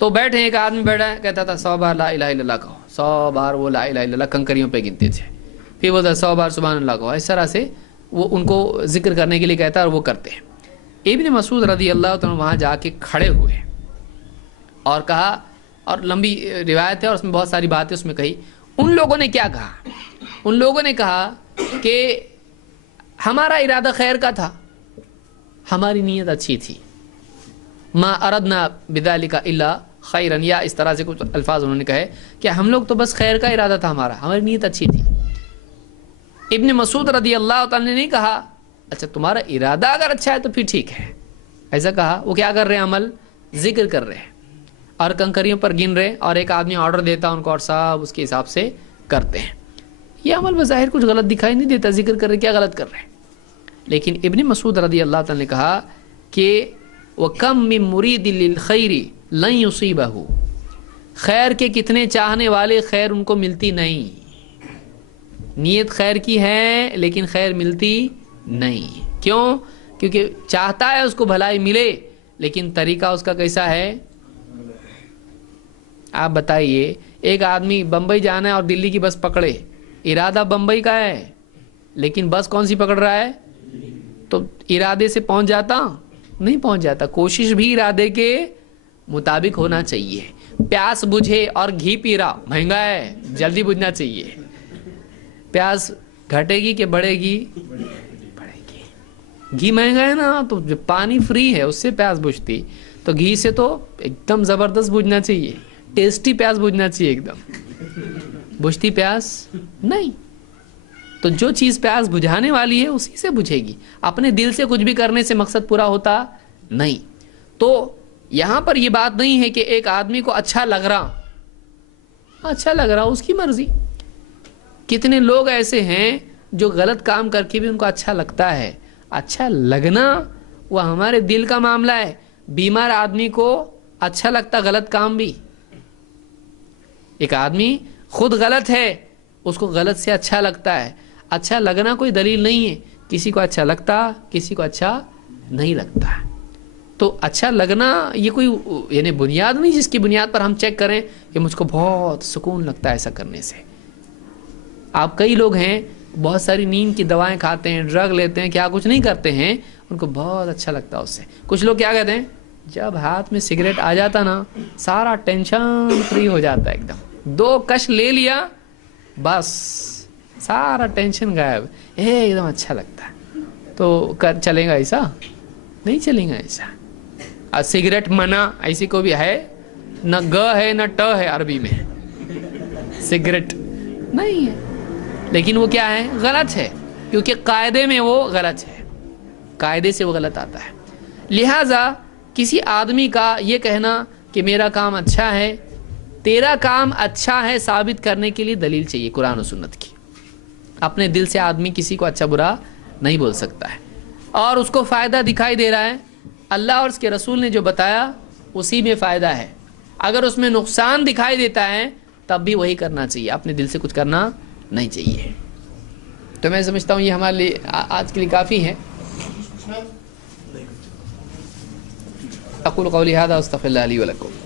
تو بیٹھے, ایک آدمی بیٹھا ہے, کہتا تھا 100 بار لا الہ الا اللہ کہو, 100 بار وہ لا الہ الا اللہ کنکریوں پہ گنتے تھے, پھر بولتا 100 بار سبحان اللہ کہو. اس طرح سے وہ ان کو ذکر کرنے کے لیے کہتا ہے اور وہ کرتے ہیں. ابن مسعود رضی اللہ تعالیٰ وہاں جا کے کھڑے ہوئے اور کہا, اور لمبی روایت ہے اور اس میں بہت ساری باتیں اس میں کہی. ان لوگوں نے کیا کہا؟ ان لوگوں نے کہا کہ ہمارا ارادہ خیر کا تھا، ہماری نیت اچھی تھی، ما اردنا بذالک الا خیرا، یا اس طرح سے کچھ الفاظ انہوں نے کہے کہ ہم لوگ تو بس خیر کا ارادہ تھا ہمارا، ہماری نیت اچھی تھی۔ ابن مسعود رضی اللہ تعالی نے نہیں کہا اچھا تمہارا ارادہ اگر اچھا ہے تو پھر ٹھیک ہے، ایسا کہا۔ وہ کیا کر رہے ہیں؟ عمل ذکر کر رہے ہیں اور کنکریوں پر گن رہے، اور ایک آدمی آرڈر دیتا ان کو اور سب اس کے حساب سے کرتے ہیں۔ یہ عمل بظاہر کچھ غلط دکھائی نہیں دیتا، ذکر کر رہے کیا غلط کر رہے ہیں؟ لیکن ابن مسعود رضی اللہ تعالی نے کہا کہ وَكَمْ مِن مُرِيدٍ لِلْخَيْرِ لَن يُصِيبَهُ، خیر کے کتنے چاہنے والے خیر ان کو ملتی نہیں، نیت خیر کی ہے لیکن خیر ملتی نہیں۔ کیوں؟ کیونکہ چاہتا ہے اس کو بھلائی ملے لیکن طریقہ اس کا کیسا ہے؟ آپ بتائیے، ایک آدمی بمبئی جانا ہے اور دلی کی بس پکڑے، ارادہ بمبئی کا ہے لیکن بس کون سی پکڑ رہا ہے؟ تو ارادے سے پہنچ جاتا؟ نہیں پہنچ جاتا۔ کوشش بھی ارادے کے مطابق ہونا چاہیے۔ پیاس بجھے اور گھی پی رہا، مہنگا ہے، جلدی بجھنا چاہیے۔ پیاس گھٹے گی کہ بڑھے گی؟ بڑھے گی۔ گھی مہنگا ہے نا، تو جو پانی فری ہے اس سے پیاس بجھتی، تو گھی سے تو ایک دم زبردست بجھنا چاہیے، ٹیسٹی پیاس بجھنا چاہیے ایک دم۔ بجھتی پیاس نہیں۔ تو جو چیز پیاس بجھانے والی ہے اسی سے بجھے گی، اپنے دل سے کچھ بھی کرنے سے مقصد پورا ہوتا نہیں۔ تو یہاں پر یہ بات نہیں ہے کہ ایک آدمی کو اچھا لگ رہا اس کی مرضی۔ کتنے لوگ ایسے ہیں جو غلط کام کر کے بھی ان کو اچھا لگتا ہے۔ اچھا لگنا وہ ہمارے دل کا معاملہ ہے۔ بیمار آدمی کو اچھا لگتا غلط کام بھی۔ ایک آدمی خود غلط ہے، اس کو غلط سے اچھا لگتا ہے۔ اچھا لگنا کوئی دلیل نہیں ہے، کسی کو اچھا لگتا کسی کو اچھا نہیں لگتا۔ تو اچھا لگنا یہ کوئی یعنی بنیاد نہیں جس کی بنیاد پر ہم چیک کریں کہ مجھ کو بہت سکون لگتا ہے ایسا کرنے سے۔ آپ کئی لوگ ہیں بہت ساری نیند کی دوائیں کھاتے ہیں، ڈرگ لیتے ہیں، کیا کچھ نہیں کرتے ہیں، ان کو بہت اچھا لگتا ہے اس سے۔ کچھ لوگ کیا کہتے ہیں، جب ہاتھ میں سگریٹ آ جاتا نا سارا ٹینشن فری ہو جاتا ہے، ایک دم 2 کش لے لیا بس سارا ٹینشن غائب، ایک دم اچھا لگتا ہے۔ تو چلے گا ایسا؟ نہیں چلیں گا ایسا۔ اور سگریٹ منع ایسی کو بھی ہے، نہ گ ہے نہ ٹ ہے عربی میں، سگریٹ نہیں ہے، لیکن وہ کیا ہے؟ غلط ہے، کیونکہ قاعدے میں وہ غلط ہے، قاعدے سے وہ غلط آتا ہے۔ لہٰذا کسی آدمی کا یہ کہنا کہ میرا کام اچھا ہے، تیرا کام اچھا ہے ثابت کرنے کے لیے دلیل چاہیے قرآن و سنت کی۔ اپنے دل سے آدمی کسی کو اچھا برا نہیں بول سکتا ہے، اور اس کو فائدہ دکھائی دے رہا ہے، اللہ اور اس کے رسول نے جو بتایا اسی میں فائدہ ہے۔ اگر اس میں نقصان دکھائی دیتا ہے تب بھی وہی کرنا چاہیے، اپنے دل سے کچھ کرنا نہیں چاہیے۔ تو میں سمجھتا ہوں یہ ہمارے لیے آج کے لیے کافی ہے۔ اقول قولی ھذا واستغفر اللہ لی ولکم۔